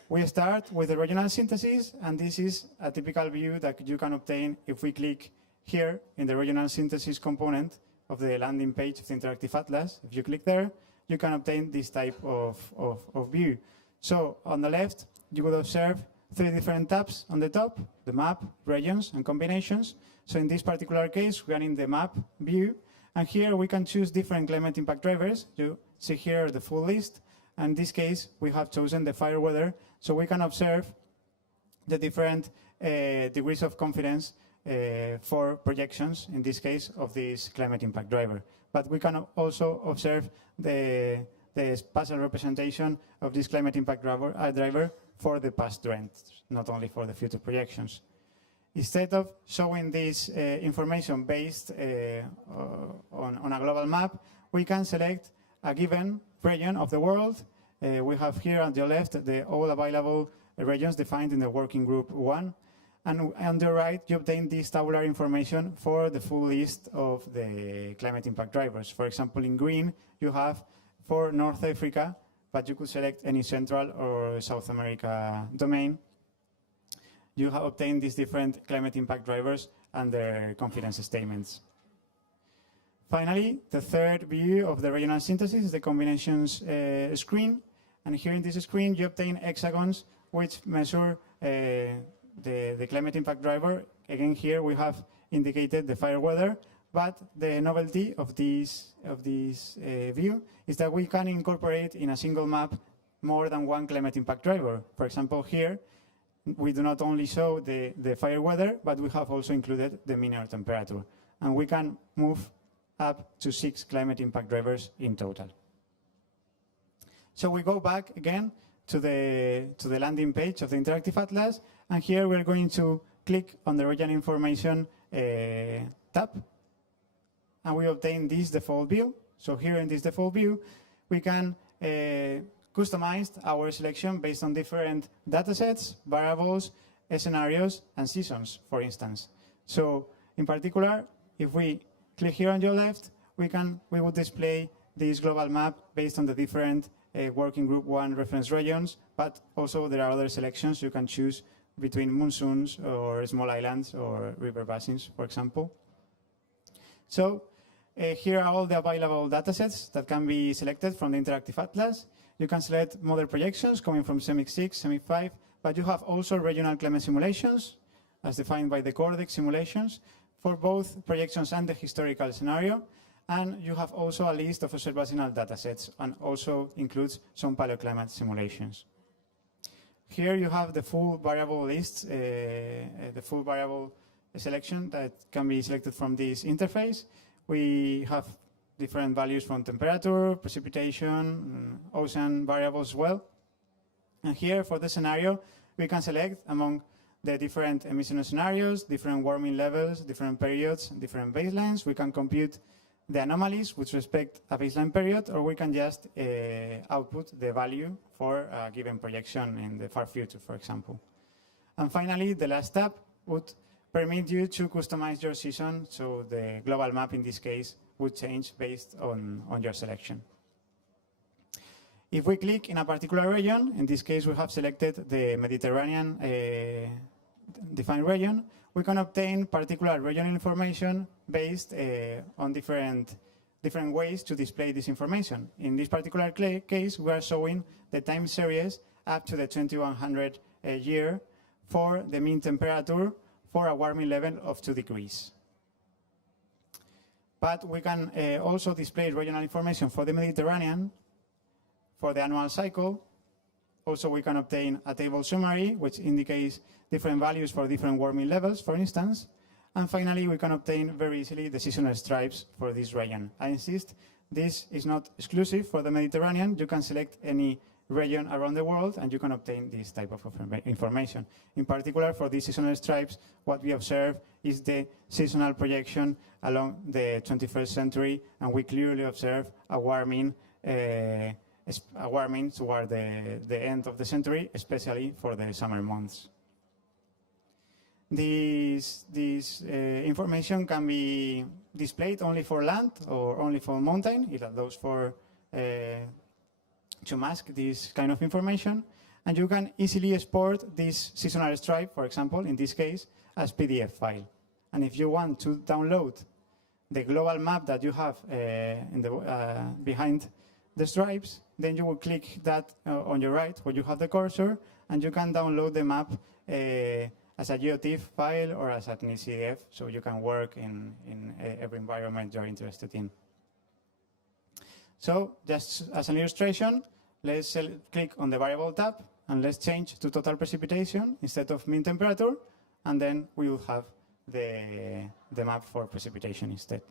We start with the regional synthesis, and this is a typical view that you can obtain if we click here in the regional synthesis component of the landing page of the interactive atlas. If you click there, you can obtain this type of view. So on the left, you would observe three different tabs on the top, the map, regions, and combinations. So in this particular case, we are in the map view, and here we can choose different climate impact drivers. You see here the full list. And in this case, we have chosen the fire weather, so we can observe the different degrees of confidence for projections, in this case, of this climate impact driver. But we can also observe the spatial representation of this climate impact driver for the past trends, not only for the future projections. Instead of showing this information based on a global map, we can select a given region of the world. We have here on the left all available regions defined in the Working Group 1. And on the right, you obtain this tabular information for the full list of the climate impact drivers. For example, in green, you have for North Africa, but you could select any Central or South America domain. You have obtained these different climate impact drivers and their confidence statements. Finally, the third view of the regional synthesis is the combinations screen. And here in this screen, you obtain hexagons which measure the climate impact driver. Again, here we have indicated the fire weather, but the novelty of this view is that we can incorporate in a single map more than one climate impact driver. For example, here, we do not only show the fire weather, but we have also included the mean air temperature. And we can move up to 6 climate impact drivers in total. So we go back again to the landing page of the Interactive Atlas, and here we're going to click on the region information tab, and we obtain this default view. So here in this default view, we can customize our selection based on different datasets, variables, scenarios and seasons, for instance. So in particular, if we click here on your left, we will display this global map based on the different working group 1 reference regions, but also there are other selections you can choose between monsoons or small islands or river basins, for example. So here are all the available datasets that can be selected from the Interactive Atlas. You can select model projections coming from CEMIC 6, CEMIC 5, but you have also regional climate simulations, as defined by the Cordex simulations, for both projections and the historical scenario. And you have also a list of observational datasets, and also includes some paleoclimate simulations. Here you have the full variable list, the full variable selection that can be selected from this interface. We have different values from temperature, precipitation, ocean variables as well. And here for the scenario, we can select among the different emission scenarios, different warming levels, different periods, different baselines. We can compute the anomalies with respect to a baseline period, or we can just output the value for a given projection in the far future, for example. And finally, the last tab would permit you to customize your season, so the global map in this case would change based on your selection. If we click in a particular region, in this case we have selected the Mediterranean defined region, we can obtain particular regional information based on different ways to display this information. In this particular case, we are showing the time series up to the 2100 year for the mean temperature for a warming level of 2 degrees. But we can also display regional information for the Mediterranean, for the annual cycle. Also, we can obtain a table summary, which indicates different values for different warming levels, for instance. And finally, we can obtain very easily the seasonal stripes for this region. I insist, this is not exclusive for the Mediterranean. You can select any region around the world, and you can obtain this type of information. In particular, for these seasonal stripes, what we observe is the seasonal projection along the 21st century, and we clearly observe a warming toward the end of the century, especially for the summer months. This information can be displayed only for land or only for mountain. It allows for to mask this kind of information, and you can easily export this seasonal stripe, for example, in this case, as PDF file. And if you want to download the global map that you have behind the stripes, then you will click that on your right where you have the cursor, and you can download the map as a GeoTIFF file or as an ECDF, so you can work in every environment you're interested in. So just as an illustration, let's click on the variable tab, and let's change to total precipitation instead of mean temperature, and then we will have the map for precipitation instead.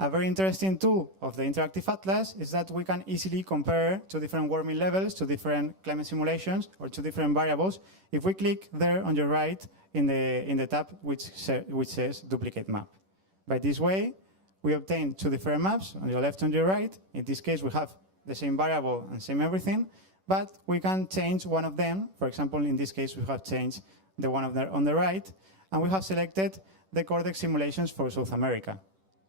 A very interesting tool of the Interactive Atlas is that we can easily compare two different warming levels, to different climate simulations, or two different variables. If we click there on your right in the tab which says duplicate map. By this way, we obtain two different maps on your left and your right. In this case, we have the same variable and same everything, but we can change one of them. For example, in this case, we have changed the one on the right, and we have selected the Cordex simulations for South America.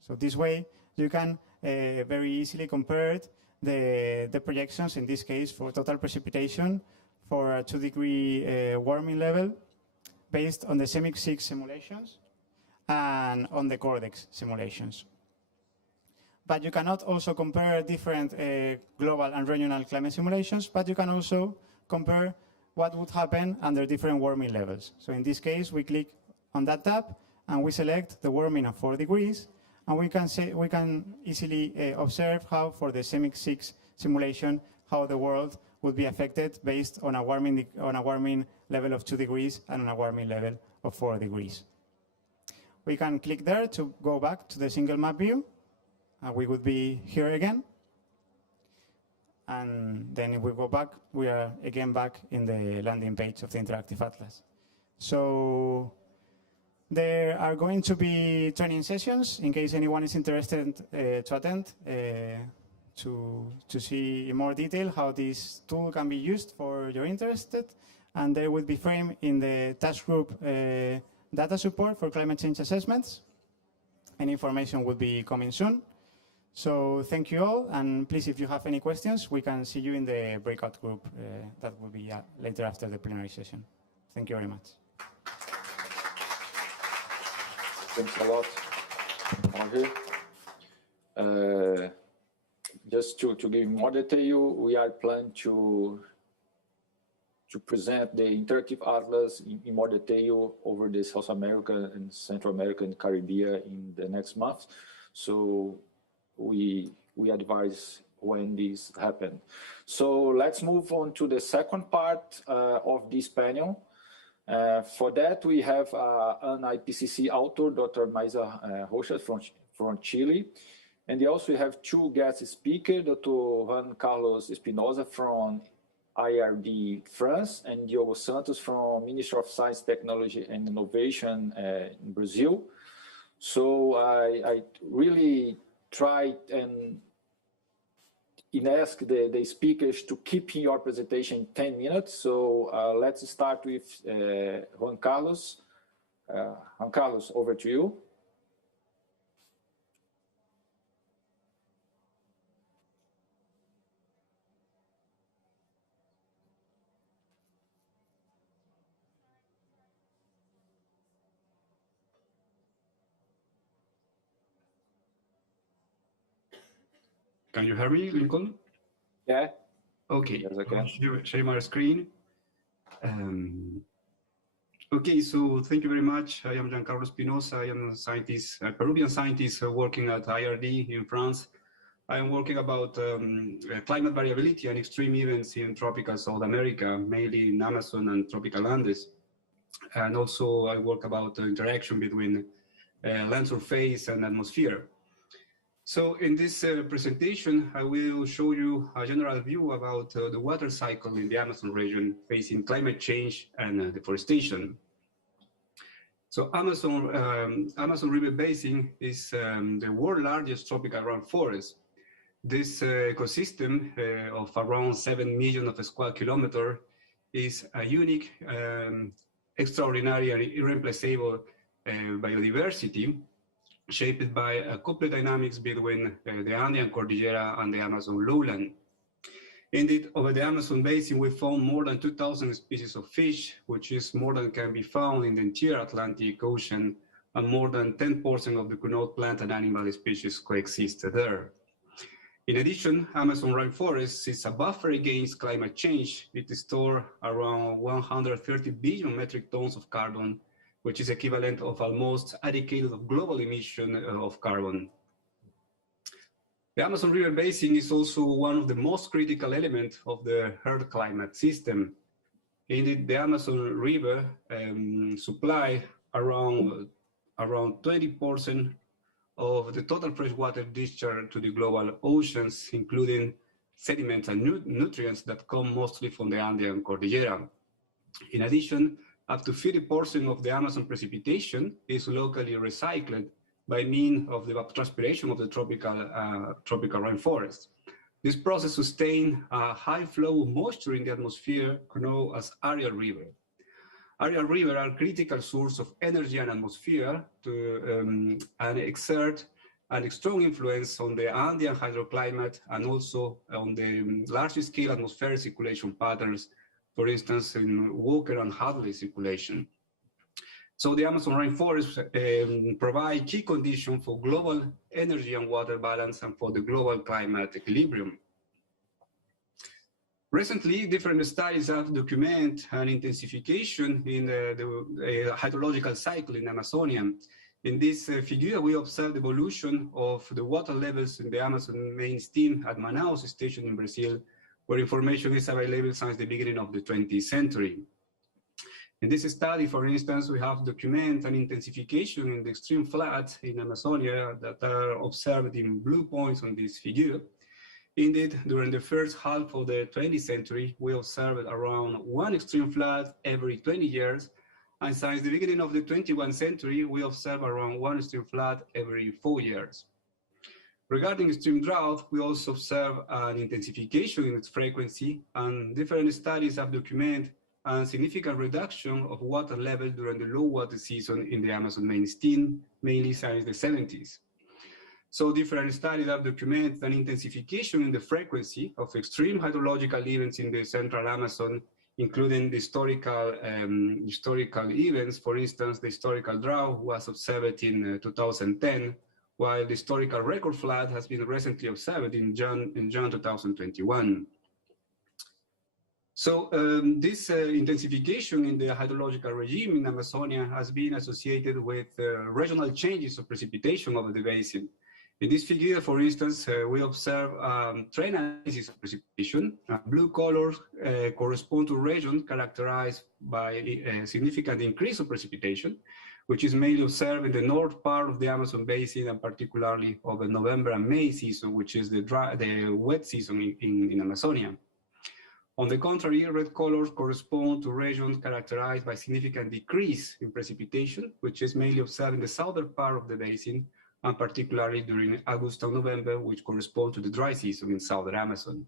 So this way, you can very easily compare the projections, in this case, for total precipitation for a 2-degree warming level based on the CEMIC 6 simulations and on the Cordex simulations. But you cannot also compare different global and regional climate simulations, but you can also compare what would happen under different warming levels. So in this case, we click on that tab, and we select the warming of 4 degrees, and we can easily observe how, for the CEMIC 6 simulation, how the world would be affected based on a warming level of 2 degrees and on a warming level of 4 degrees. We can click there to go back to the single map view. We would be here again. And then if we go back, we are again back in the landing page of the Interactive Atlas. So there are going to be training sessions in case anyone is interested to attend to see in more detail how this tool can be used for your interested. and they will be framed in the task group data support for climate change assessments. And information will be coming soon. So thank you all, and please, if you have any questions, we can see you in the breakout group that will be later after the plenary session. Thank you very much. Thanks a lot, Jorge. Just to give more detail, we are planning to present the interactive atlas in more detail over the South America and Central America and Caribbean in the next month. So we advise when this happens. So let's move on to the second part of this panel. For that, we have an IPCC author, Dr. Maisa Rojas from Chile. And we also have two guest speakers, Dr. Juan Carlos Espinosa from IRD France and Diogo Santos from Ministry of Science, Technology and Innovation in Brazil. So I really tried and ask the speakers to keep your presentation 10 minutes. So let's start with Juan Carlos. Juan Carlos, over to you. Can you hear me, Lincoln? Yeah. Okay. Yes, I can. Share my screen. Okay, so thank you very much. I am Giancarlo Espinosa. I am a scientist, a Peruvian scientist working at IRD in France. I am working about climate variability and extreme events in tropical South America, mainly in Amazon and tropical Andes. And also I work about the interaction between land surface and atmosphere. So in this presentation, I will show you a general view about the water cycle in the Amazon region facing climate change and deforestation. So Amazon River Basin is the world's largest tropical rainforest. This ecosystem of around 7 million of square kilometers is a unique, extraordinary and irreplaceable biodiversity shaped by a coupled dynamics between the Andean Cordillera and the Amazon lowland. Indeed, over the Amazon basin, we found more than 2,000 species of fish, which is more than can be found in the entire Atlantic Ocean, and more than 10% of the known plant and animal species coexist there. In addition, Amazon rainforest is a buffer against climate change. It stores around 130 billion metric tons of carbon, which is equivalent of almost a decade of global emission of carbon. The Amazon River Basin is also one of the most critical elements of the Earth climate system. Indeed, the Amazon River supply around 20% of the total freshwater discharge to the global oceans, including sediments and nutrients that come mostly from the Andean Cordillera. In addition, up to 50% of the Amazon precipitation is locally recycled by means of the evapotranspiration of the tropical rainforest. This process sustains a high flow of moisture in the atmosphere known as aerial rivers. Aerial rivers are a critical source of energy and atmosphere and exert a strong influence on the Andean hydroclimate and also on the large-scale atmospheric circulation patterns, for instance, in Walker and Hadley circulation. So the Amazon rainforest provide key conditions for global energy and water balance and for the global climate equilibrium. Recently, different studies have documented an intensification in the hydrological cycle in Amazonia. In this figure, we observe the evolution of the water levels in the Amazon main stream at Manaus station in Brazil, where information is available since the beginning of the 20th century. In this study, for instance, we have documented an intensification in the extreme floods in Amazonia that are observed in blue points on this figure. Indeed, during the first half of the 20th century, we observed around one extreme flood every 20 years, and since the beginning of the 21st century, we observe around one extreme flood every 4 years. Regarding extreme drought, we also observe an intensification in its frequency, and different studies have documented and significant reduction of water level during the low water season in the Amazon mainstem, mainly since the 70s. So different studies have documented an intensification in the frequency of extreme hydrological events in the central Amazon, including the historical events. For instance, the historical drought was observed in 2010, while the historical record flood has been recently observed in June 2021. So this intensification in the hydrological regime in Amazonia has been associated with regional changes of precipitation over the basin. In this figure, for instance, we observe trend analysis of precipitation. Blue colors correspond to regions characterized by a significant increase of precipitation, which is mainly observed in the north part of the Amazon basin, and particularly over November and May season, which is the wet season in Amazonia. On the contrary, red colors correspond to regions characterized by significant decrease in precipitation, which is mainly observed in the southern part of the basin, and particularly during August and November, which correspond to the dry season in southern Amazon.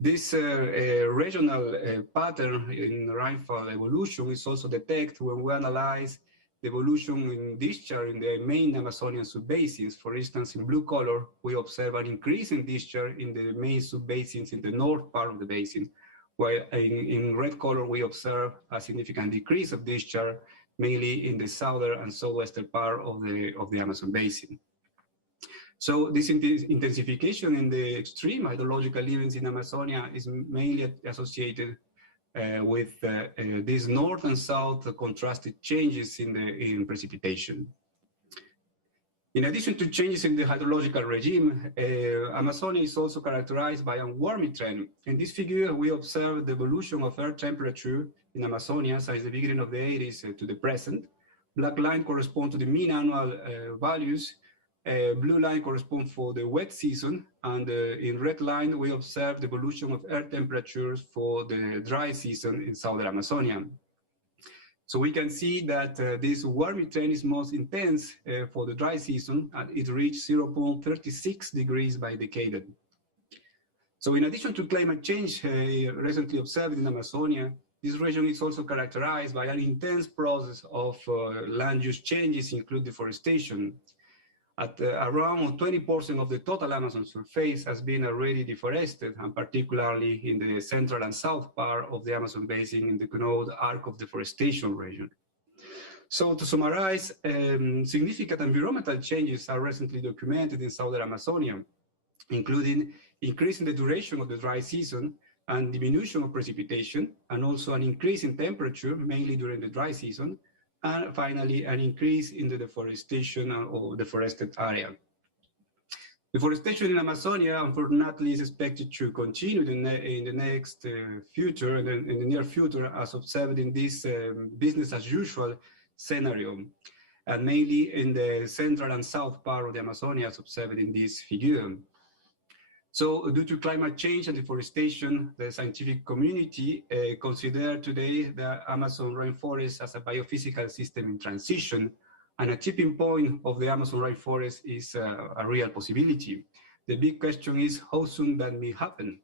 This regional pattern in rainfall evolution is also detected when we analyze the evolution in discharge in the main Amazonian subbasins. For instance, in blue color, we observe an increase in discharge in the main subbasins in the north part of the basin, while in red color, we observe a significant decrease of discharge mainly in the southern and southwestern part of the Amazon basin. So this intensification in the extreme hydrological events in Amazonia is mainly associated with these north and south contrasted changes in precipitation. In addition to changes in the hydrological regime, Amazonia is also characterized by a warming trend. In this figure, we observe the evolution of air temperature in Amazonia since the beginning of the 80s to the present. Black line corresponds to the mean annual values. Blue line corresponds for the wet season, and in red line, we observe the evolution of air temperatures for the dry season in southern Amazonia. So we can see that this warming trend is most intense for the dry season, and it reached 0.36 degrees by decade. So in addition to climate change recently observed in Amazonia, this region is also characterized by an intense process of land use changes, including deforestation. At around 20% of the total Amazon surface has been already deforested, and particularly in the central and south part of the Amazon basin in the known arc of deforestation region. So to summarize, significant environmental changes are recently documented in southern Amazonia, including increasing the duration of the dry season and diminution of precipitation, and also an increase in temperature, mainly during the dry season, and finally, an increase in the deforestation or deforested area. Deforestation in Amazonia, unfortunately, is expected to continue in the next future, in the near future, as observed in this business as usual scenario, and mainly in the central and south part of the Amazonia, as observed in this figure. So due to climate change and deforestation, the scientific community consider today the Amazon rainforest as a biophysical system in transition, and a tipping point of the Amazon rainforest is a real possibility. The big question is how soon that may happen.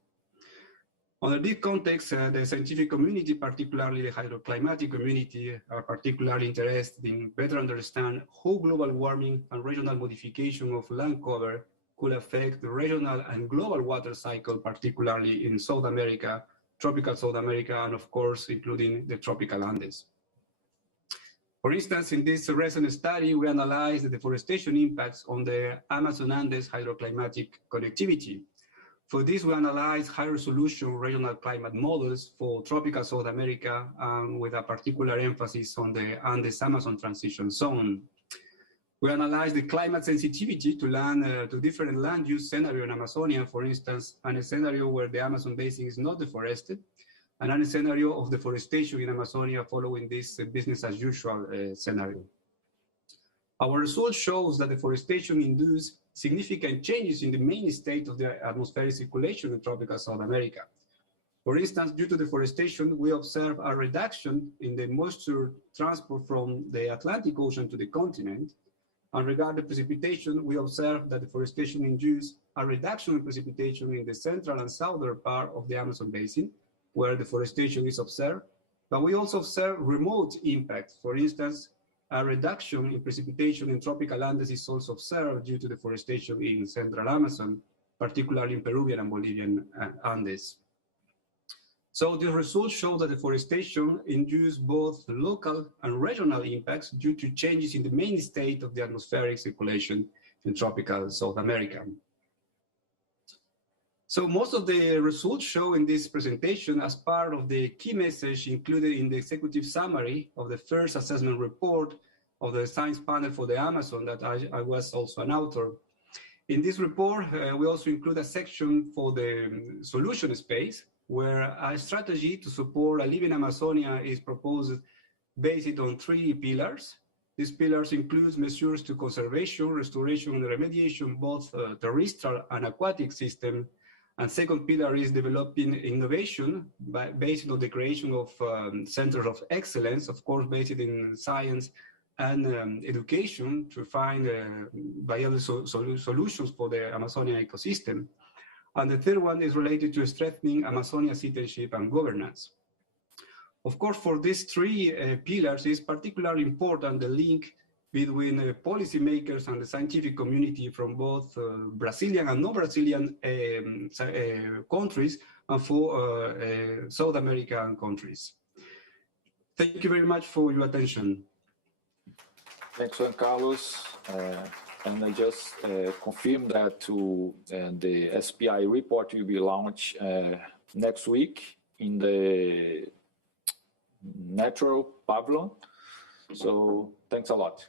Under this context, the scientific community, particularly the hydroclimatic community, are particularly interested in better understand how global warming and regional modification of land cover could affect the regional and global water cycle, particularly in South America, tropical South America, and of course, including the tropical Andes. For instance, in this recent study, we analyzed the deforestation impacts on the Amazon Andes hydroclimatic connectivity. For this, we analyzed high-resolution regional climate models for tropical South America, with a particular emphasis on the Andes-Amazon transition zone. We analyzed the climate sensitivity to different land use scenarios in Amazonia, for instance, and a scenario where the Amazon basin is not deforested, and a scenario of deforestation in Amazonia following this business as usual scenario. Our result shows that deforestation induces significant changes in the main state of the atmospheric circulation in tropical South America. For instance, due to deforestation, we observe a reduction in the moisture transport from the Atlantic Ocean to the continent. And regarding precipitation, we observe that deforestation induces a reduction in precipitation in the central and southern part of the Amazon basin, where deforestation is observed, but we also observe remote impacts. For instance, a reduction in precipitation in tropical Andes is also observed due to deforestation in central Amazon, particularly in Peruvian and Bolivian Andes. So the results show that deforestation induces both local and regional impacts due to changes in the main state of the atmospheric circulation in tropical South America. So most of the results shown in this presentation as part of the key message included in the executive summary of the first assessment report of the Science Panel for the Amazon that I was also an author. In this report, we also include a section for the solution space, where a strategy to support a living Amazonia is proposed based on 3 pillars. These pillars include measures to conservation, restoration, and remediation, both terrestrial and aquatic systems. And second pillar is developing innovation based on the creation of centers of excellence, of course, based in science and education to find viable solutions for the Amazonian ecosystem. And the third one is related to strengthening Amazonia citizenship and governance. Of course, for these 3 pillars, it's particularly important the link between policymakers and the scientific community from both Brazilian and non-Brazilian countries and for South American countries. Thank you very much for your attention. Thanks, Juan Carlos. And I just confirm that the SPI report will be launched next week in the natural pavilion. So thanks a lot.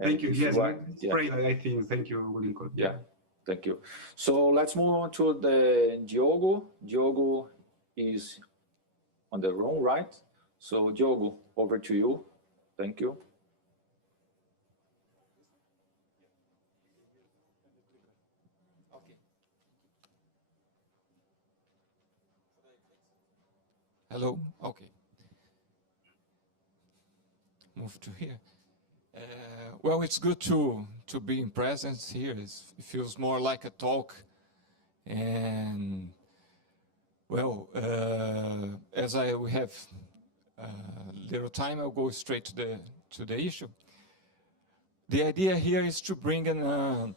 Thank you. Yes, great. I think. Thank you, Lincoln. Yeah, thank you. So let's move on to the Diogo. Diogo is on the room, right? So Diogo, over to you. Thank you. Hello. Okay. Move to here. Well, it's good to be in presence here. It feels more like a talk. And well, as we have little time, I'll go straight to the issue. The idea here is to bring an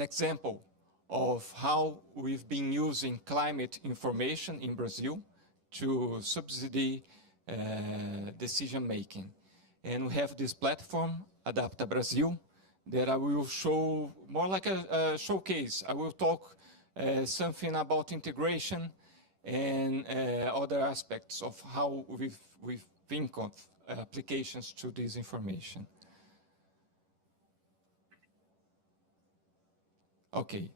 example of how we've been using climate information in Brazil to subsidy decision making. And we have this platform, Adapta Brazil, that I will show more like a showcase. I will talk something about integration and other aspects of how we think of applications to this information. Okay.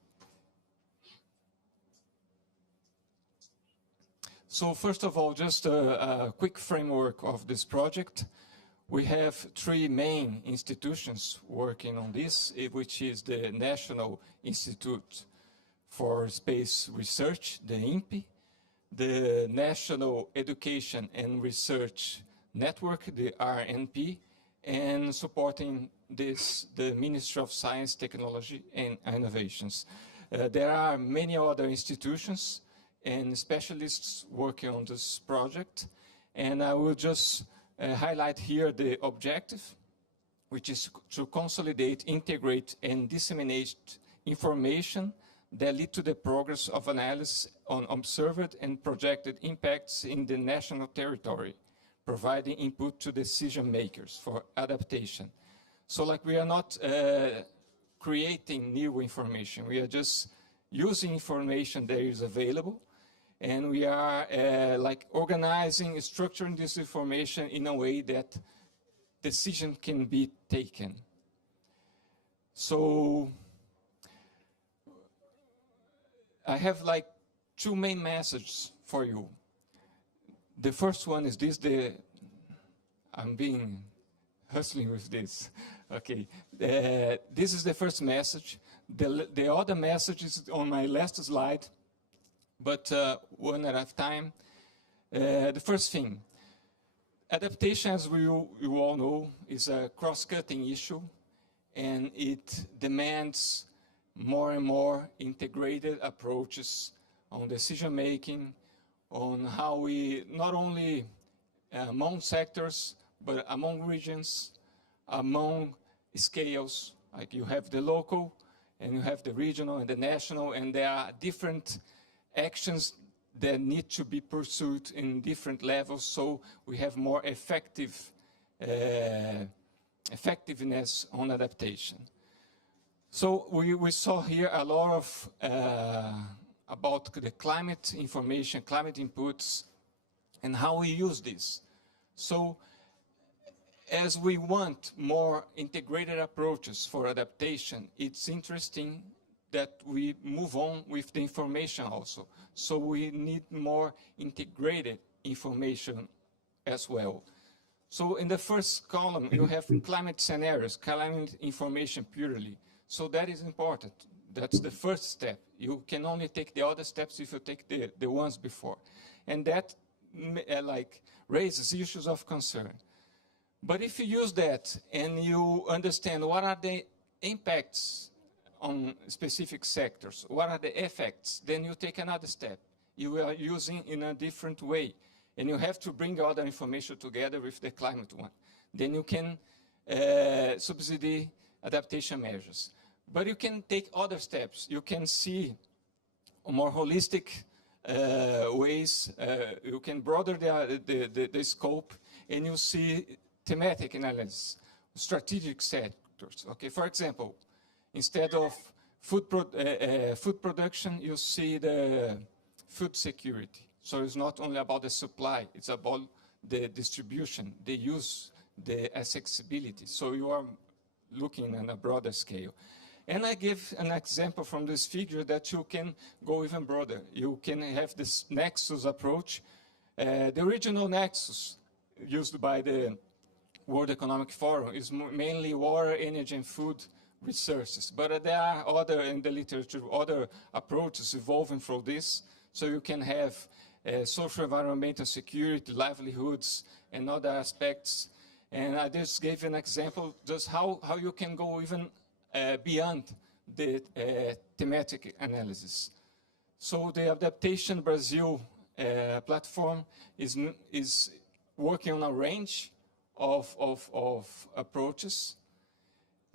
So first of all, just a quick framework of this project. We have 3 main institutions working on this, which is the National Institute for Space Research, the INPE, the National Education and Research Network, the RNP, and supporting this, the Ministry of Science, Technology and Innovations. There are many other institutions and specialists working on this project, and I will just highlight here the objective, which is to consolidate, integrate, and disseminate information that lead to the progress of analysis on observed and projected impacts in the national territory, providing input to decision makers for adaptation. So like we are not creating new information, we are just using information that is available, and we are like organizing, structuring this information in a way that decision can be taken. So I have like 2 main messages for you. The first one is this, I'm being hustling with this. Okay, this is the first message. The other message is on my last slide, but one at a time. The first thing, adaptation, as you all know, is a cross-cutting issue, and it demands more and more integrated approaches on decision-making, on how we not only among sectors, but among regions, among scales, like you have the local and you have the regional and the national, and there are different actions that need to be pursued in different levels, so we have more effectiveness on adaptation. So we saw here a lot of about the climate information, climate inputs, and how we use this. So as we want more integrated approaches for adaptation, it's interesting that we move on with the information also. So we need more integrated information as well. So in the first column, you have climate scenarios, climate information purely. So that is important. That's the first step. You can only take the other steps if you take the ones before. And that raises issues of concern. But if you use that and you understand what are the impacts on specific sectors, what are the effects, then you take another step. You are using in a different way. And you have to bring all the information together with the climate one. Then you can subsidy adaptation measures. But you can take other steps. You can see more holistic ways. You can broaden the scope, and you see thematic analysis, strategic sectors. Okay, for example, instead of food production, you see the food security. So it's not only about the supply, it's about the distribution, the use, the accessibility. So you are looking on a broader scale. And I give an example from this figure that you can go even broader. You can have this nexus approach. The original nexus used by the World Economic Forum is mainly water, energy, and food resources. But there are other, in the literature, other approaches evolving from this. So you can have social environmental security, livelihoods, and other aspects. And I just gave an example just how you can go even beyond the thematic analysis. So the Adaptation Brazil platform is working on a range of approaches.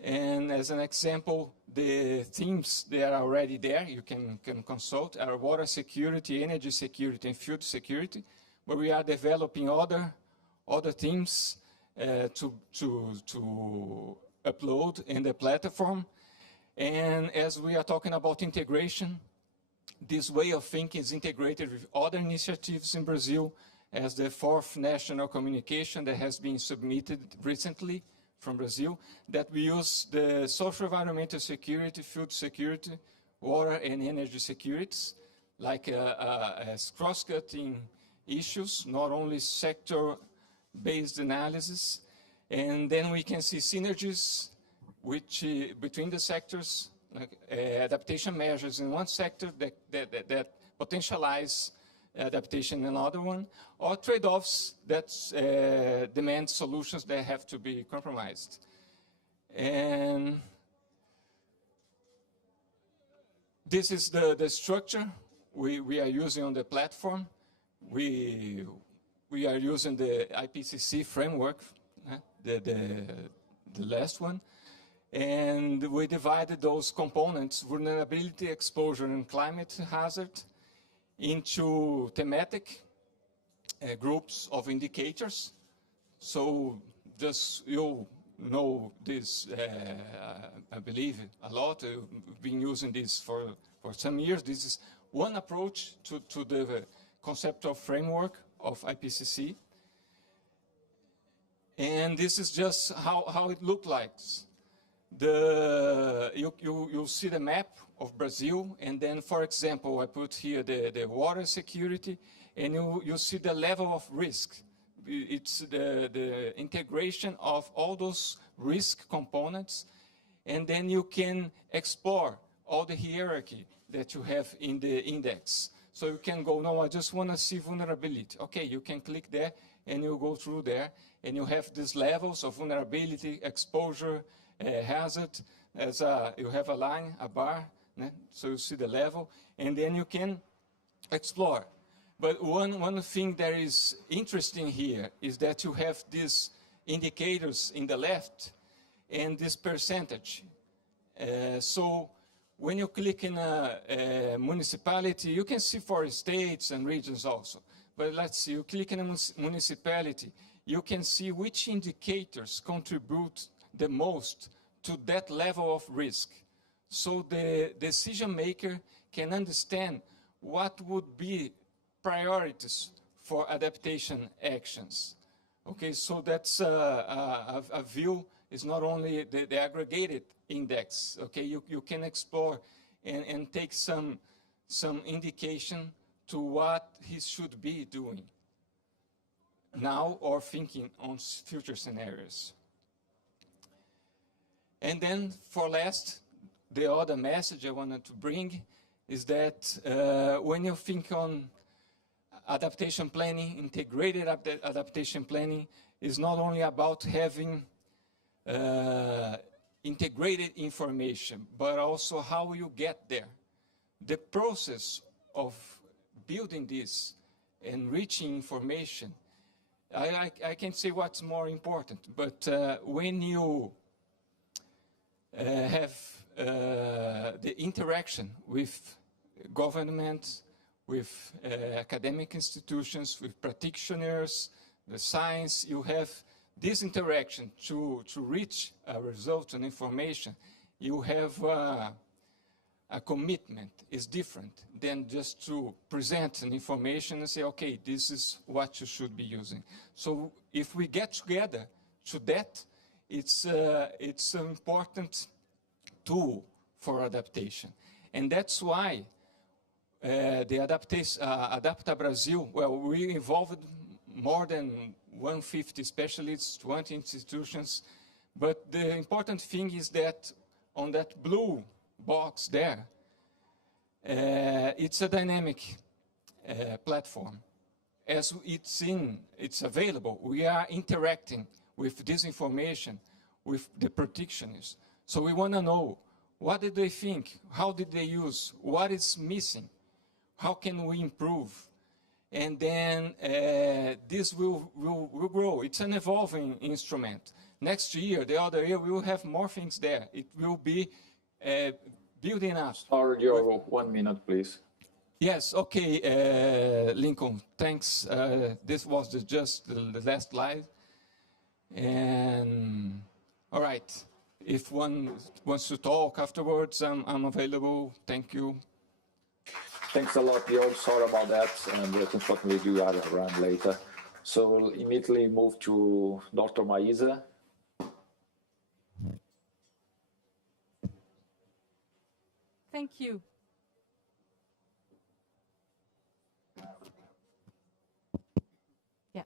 And as an example, the themes that are already there, you can consult, are water security, energy security, and food security, where we are developing other themes to upload in the platform. And as we are talking about integration, this way of thinking is integrated with other initiatives in Brazil, as the 4th national communication that has been submitted recently from Brazil, that we use the social environmental security, food security, water and energy securities, like as cross-cutting issues, not only sector-based analysis. And then we can see synergies between the sectors, like adaptation measures in one sector that potentialize adaptation in another one, or trade-offs that demand solutions that have to be compromised. And this is the structure we are using on the platform. We are using the IPCC framework, the last one. And we divided those components, vulnerability, exposure, and climate hazard, into thematic groups of indicators. So just you know this, I believe, a lot. We've been using this for some years. This is one approach to the conceptual framework of IPCC. And this is just how it looked like. You'll see the map of Brazil, and then, for example, I put here the water security, and you see the level of risk. It's the integration of all those risk components, and then you can explore all the hierarchy that you have in the index. So you can go, no, I just want to see vulnerability. Okay, you can click there, and you go through there, and you have these levels of vulnerability, exposure, hazard. You have a line, a bar, so you see the level, and then you can explore. But one thing that is interesting here is that you have these indicators in the left and this percentage. So when you click in a municipality, you can see for states and regions also. But let's see, you click in a municipality, you can see which indicators contribute the most to that level of risk. So the decision maker can understand what would be priorities for adaptation actions. Okay, so that's a view. Is not only the aggregated index. Okay, you can explore and take some indication to what he should be doing now or thinking on future scenarios. And then for last, the other message I wanted to bring is that when you think on adaptation planning, integrated adaptation planning is not only about having integrated information, but also how you get there. The process of building this and reaching information, I can't say what's more important, but when you have the interaction with government, with academic institutions, with practitioners, the science, you have this interaction to reach a result and information, you have a commitment. Is different than just to present an information and say, okay, this is what you should be using. So if we get together to that, it's an important tool for adaptation. And that's why the Adapta Brazil, well, we involved more than 150 specialists, 20 institutions. But the important thing is that on that blue box there, it's a dynamic platform. As it's available, we are interacting with this information with the practitioners. So we want to know, what did they think? How did they use? What is missing? How can we improve? And then this will grow. It's an evolving instrument. Next year, the other year, we will have more things there. It will be building up. Sorry, Diogo, 1 minute, please. Yes, okay, Lincoln, thanks. This was just the last slide. And all right, if one wants to talk afterwards, I'm available. Thank you. Thanks a lot, Diogo. Sorry about that, and unfortunately we are around later. So we'll immediately move to Dr. Maísa. Thank you. Yeah.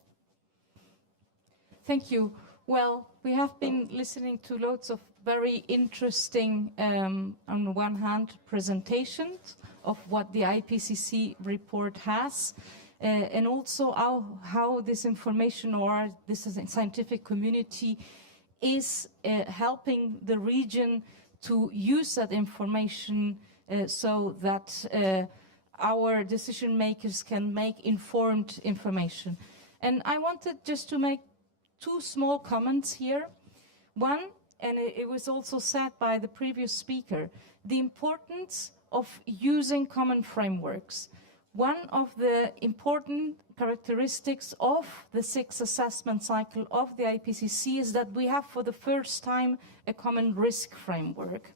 Thank you. Well, we have been listening to loads of very interesting, on the one hand, presentations of what the IPCC report has, and also how this information or this scientific community is helping the region to use that information so that our decision makers can make informed information. And I wanted just to make two small comments here. One, and it was also said by the previous speaker, the importance of using common frameworks. One of the important characteristics of the sixth assessment cycle of the IPCC is that we have for the first time a common risk framework.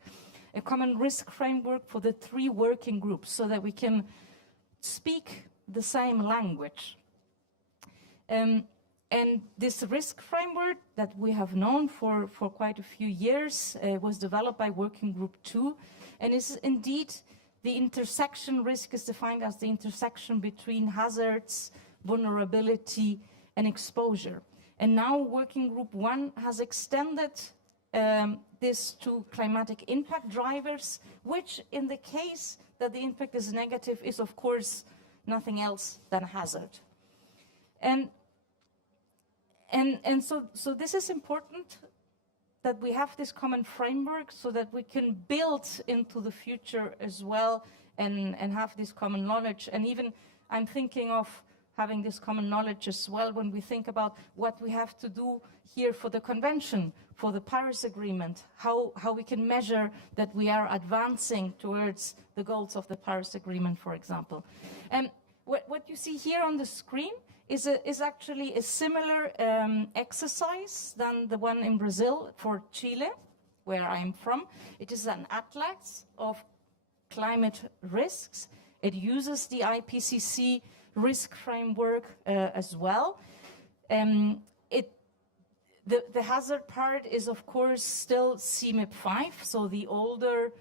A common risk framework for the three working groups so that we can speak the same language. And this risk framework that we have known for quite a few years was developed by Working Group 2, and is indeed the intersection risk is defined as the intersection between hazards, vulnerability, and exposure. And now Working Group 1 has extended this to climatic impact drivers, which in the case that the impact is negative is of course nothing else than a hazard. And so this is important that we have this common framework so that we can build into the future as well and have this common knowledge and even I'm thinking of having this common knowledge as well when we think about what we have to do here for the convention, for the Paris Agreement, how we can measure that we are advancing towards the goals of the Paris Agreement, for example. And what you see here on the screen is actually a similar exercise than the one in Brazil for Chile, where I'm from. It is an atlas of climate risks. It uses the IPCC risk framework as well. The hazard part is, of course, still CMIP5, so the older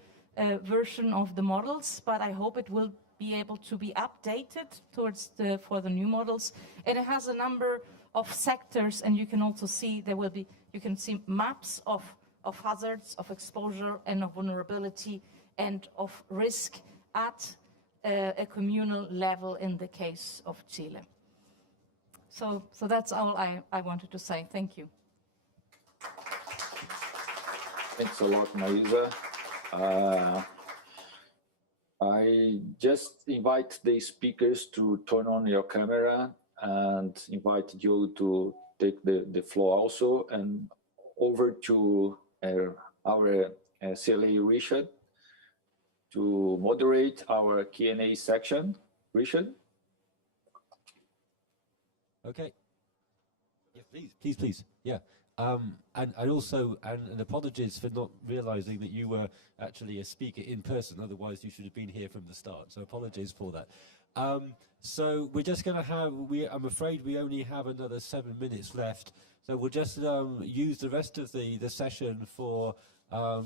version of the models, but I hope it will be able to be updated for the new models. And it has a number of sectors, and you can also see you can see maps of hazards, of exposure, and of vulnerability, and of risk at a communal level in the case of Chile. So that's all I wanted to say. Thank you. Thanks a lot, Marisa. I just invite the speakers to turn on your camera and invite you to take the floor also. And over to our CLA Richard to moderate our Q&A section. Richard? Okay. Yeah, please. Yeah. And also, and apologies for not realizing that you were actually a speaker in person, otherwise you should have been here from the start, so apologies for that. So we're just going to have, I'm afraid we only have another 7 minutes left, so we'll just use the rest of the session for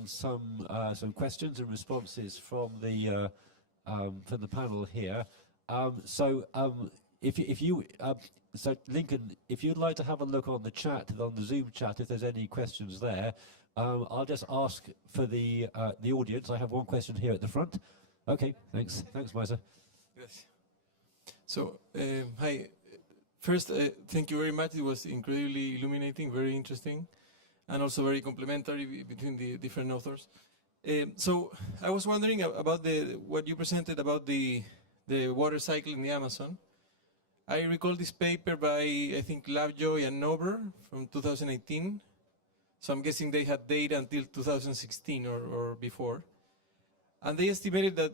some questions and responses from the panel here. So Lincoln, if you'd like to have a look on the chat, on the Zoom chat, if there's any questions there, I'll just ask for the audience. I have one question here at the front. Okay, thanks, Marisa. Yes. So, hi. First, thank you very much. It was incredibly illuminating, very interesting, and also very complementary between the different authors. So, I was wondering about what you presented about the water cycle in the Amazon. I recall this paper by, I think, Lovejoy and Nober from 2018. So I'm guessing they had data until 2016 or before. And they estimated that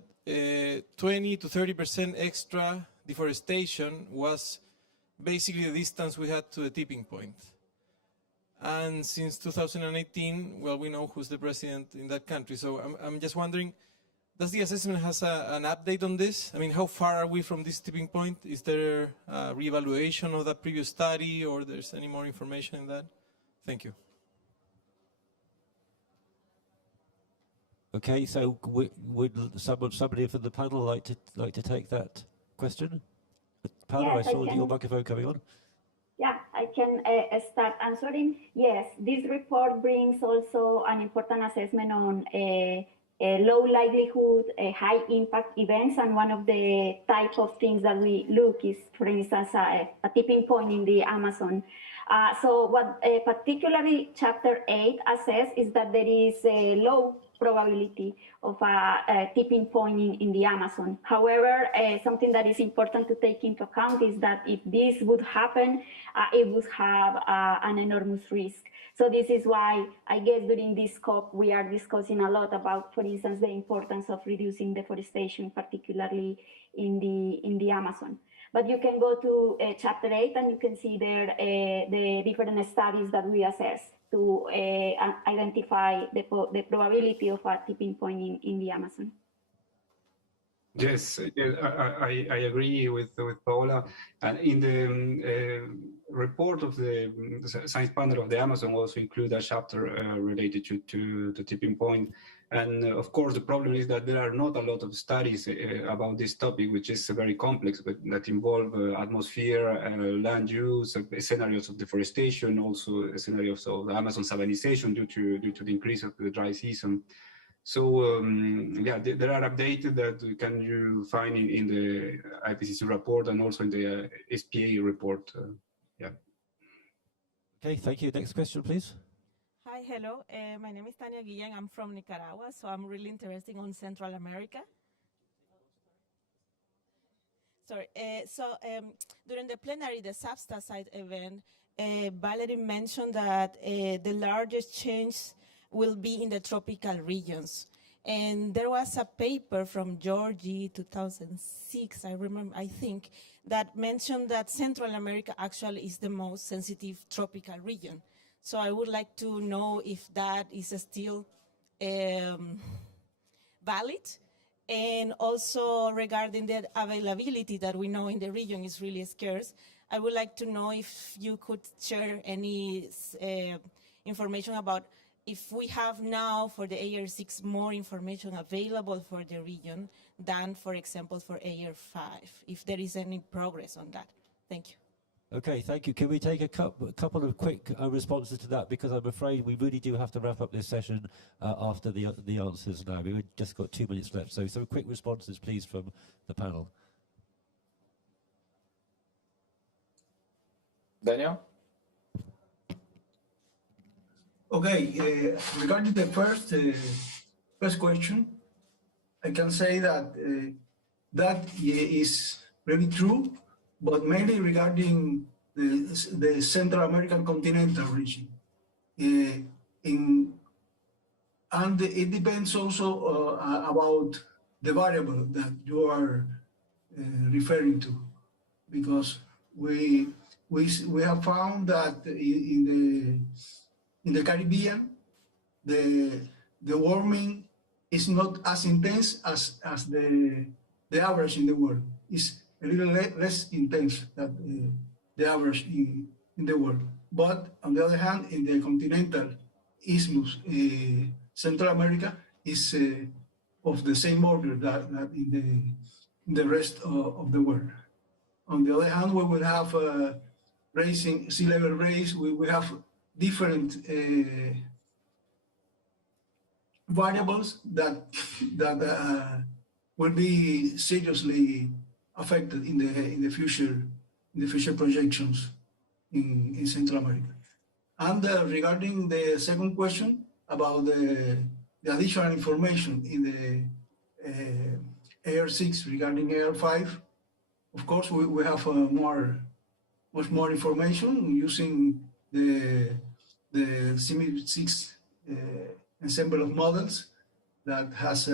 20 to 30% extra deforestation was basically the distance we had to the tipping point. And since 2018, well, we know who's the president in that country. So I'm just wondering, does the assessment has an update on this? I mean, how far are we from this tipping point? Is there a reevaluation of that previous study, or there's any more information in that? Thank you. Okay, so would somebody from the panel like to take that question? Paolo, Yes, I saw your microphone coming on. Yeah, I can start answering. Yes, this report brings also an important assessment on low likelihood, high impact events, and one of the type of things that we look is, for instance, a tipping point in the Amazon. So what particularly Chapter 8 assess is that there is a low probability of a tipping point in the Amazon. However, something that is important to take into account is that if this would happen, it would have an enormous risk. So this is why I guess during this COP we are discussing a lot about, for instance, the importance of reducing deforestation, particularly in the Amazon. But you can go to Chapter 8 and you can see there the different studies that we assess to identify the probability of a tipping point in the Amazon. Yes, I agree with Paola. And in the report of the science panel of the Amazon also include a chapter related to the tipping point. And of course, the problem is that there are not a lot of studies about this topic, which is very complex, but that involve atmosphere, land use, scenarios of deforestation, also scenarios of Amazon salinization due to the increase of the dry season. So yeah, there are updated that you find in the IPCC report and also in the SPA report. Yeah. Okay, thank you. Next question, please. Hi, hello. My name is Tania Guillen. I'm from Nicaragua, so I'm really interested on Central America. Sorry. During the plenary, the Substa side event, Valerie mentioned that the largest change will be in the tropical regions. And there was a paper from Georgie, 2006, I think, that mentioned that Central America actually is the most sensitive tropical region. So I would like to know if that is still valid. And also regarding the availability that we know in the region is really scarce, I would like to know if you could share any information about if we have now for the AR6 more information available for the region than, for example, for AR5, if there is any progress on that. Thank you. Okay, thank you. Can we take a couple of quick responses to that? Because I'm afraid we really do have to wrap up this session after the answers now. We've just got 2 minutes left. So some quick responses, please, from the panel. Daniel? Okay, regarding the first question, I can say that that is really true, but mainly regarding the Central American continental region. And it depends also about the variable that you are referring to, because we have found that in the Caribbean, the warming is not as intense as the average in the world. It's a little less intense than the average in the world. But on the other hand, in the continental isthmus, Central America is of the same order that in the rest of the world. On the other hand, we will have raising sea level rise. We will have different variables that will be seriously affected in the future projections in Central America. And regarding the second question about the additional information in the AR6 regarding AR5, of course we have much more information using the CIMI6 ensemble of models that has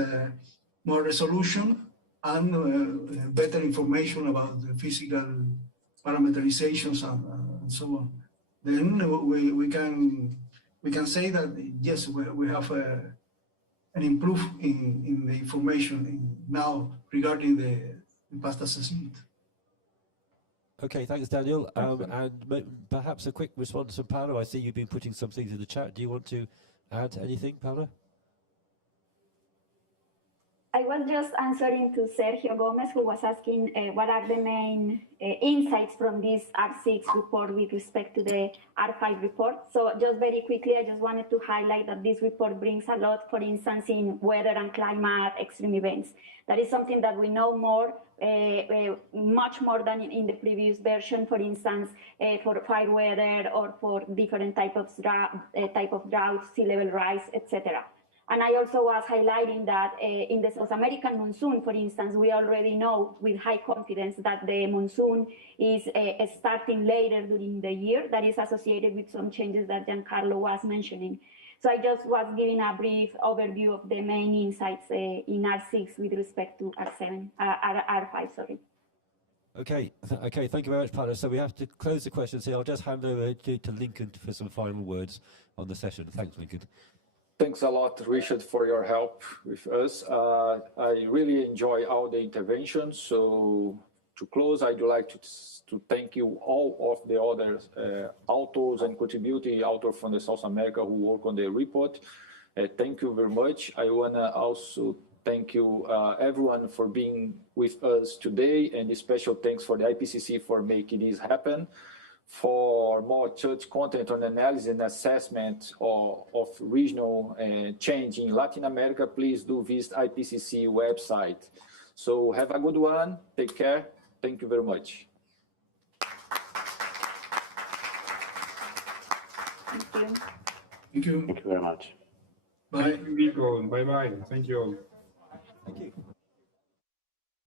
more resolution and better information about the physical parameterizations and so on. Then we can say that yes, we have an improvement in the information now regarding the past assessment. Okay, thanks, Daniel. And perhaps a quick response from Paolo. I see you've been putting some things in the chat. Do you want to add anything, Paolo? I was just answering to Sergio Gomez, who was asking what are the main insights from this R6 report with respect to the R5 report. So just very quickly, I just wanted to highlight that this report brings a lot, for instance, in weather and climate extreme events. That is something that we know more, much more than in the previous version, for instance, for fire weather or for different type of drought, sea level rise, etc. And I also was highlighting that in the South American monsoon, for instance, we already know with high confidence that the monsoon is starting later during the year. That is associated with some changes that Giancarlo was mentioning. So I just was giving a brief overview of the main insights in R6 with respect to R5, sorry. Okay, okay, thank you very much, Paolo. So we have to close the questions here. I'll just hand over to Lincoln for some final words on the session. Thanks, Lincoln. Thanks a lot, Richard, for your help with us. I really enjoy all the interventions. So to close, I'd like to thank you all of the other authors and contributing authors from the South America who work on the report. Thank you very much. I want to also thank you everyone for being with us today, and a special thanks for the IPCC for making this happen. For more church content on analysis and assessment of regional change in Latin America, please do visit IPCC website. So have a good one. Take care. Thank you very much. Thank you. Thank you. Thank you very much. Bye. Thank you, Nico. Bye-bye. Thank you all. Thank you.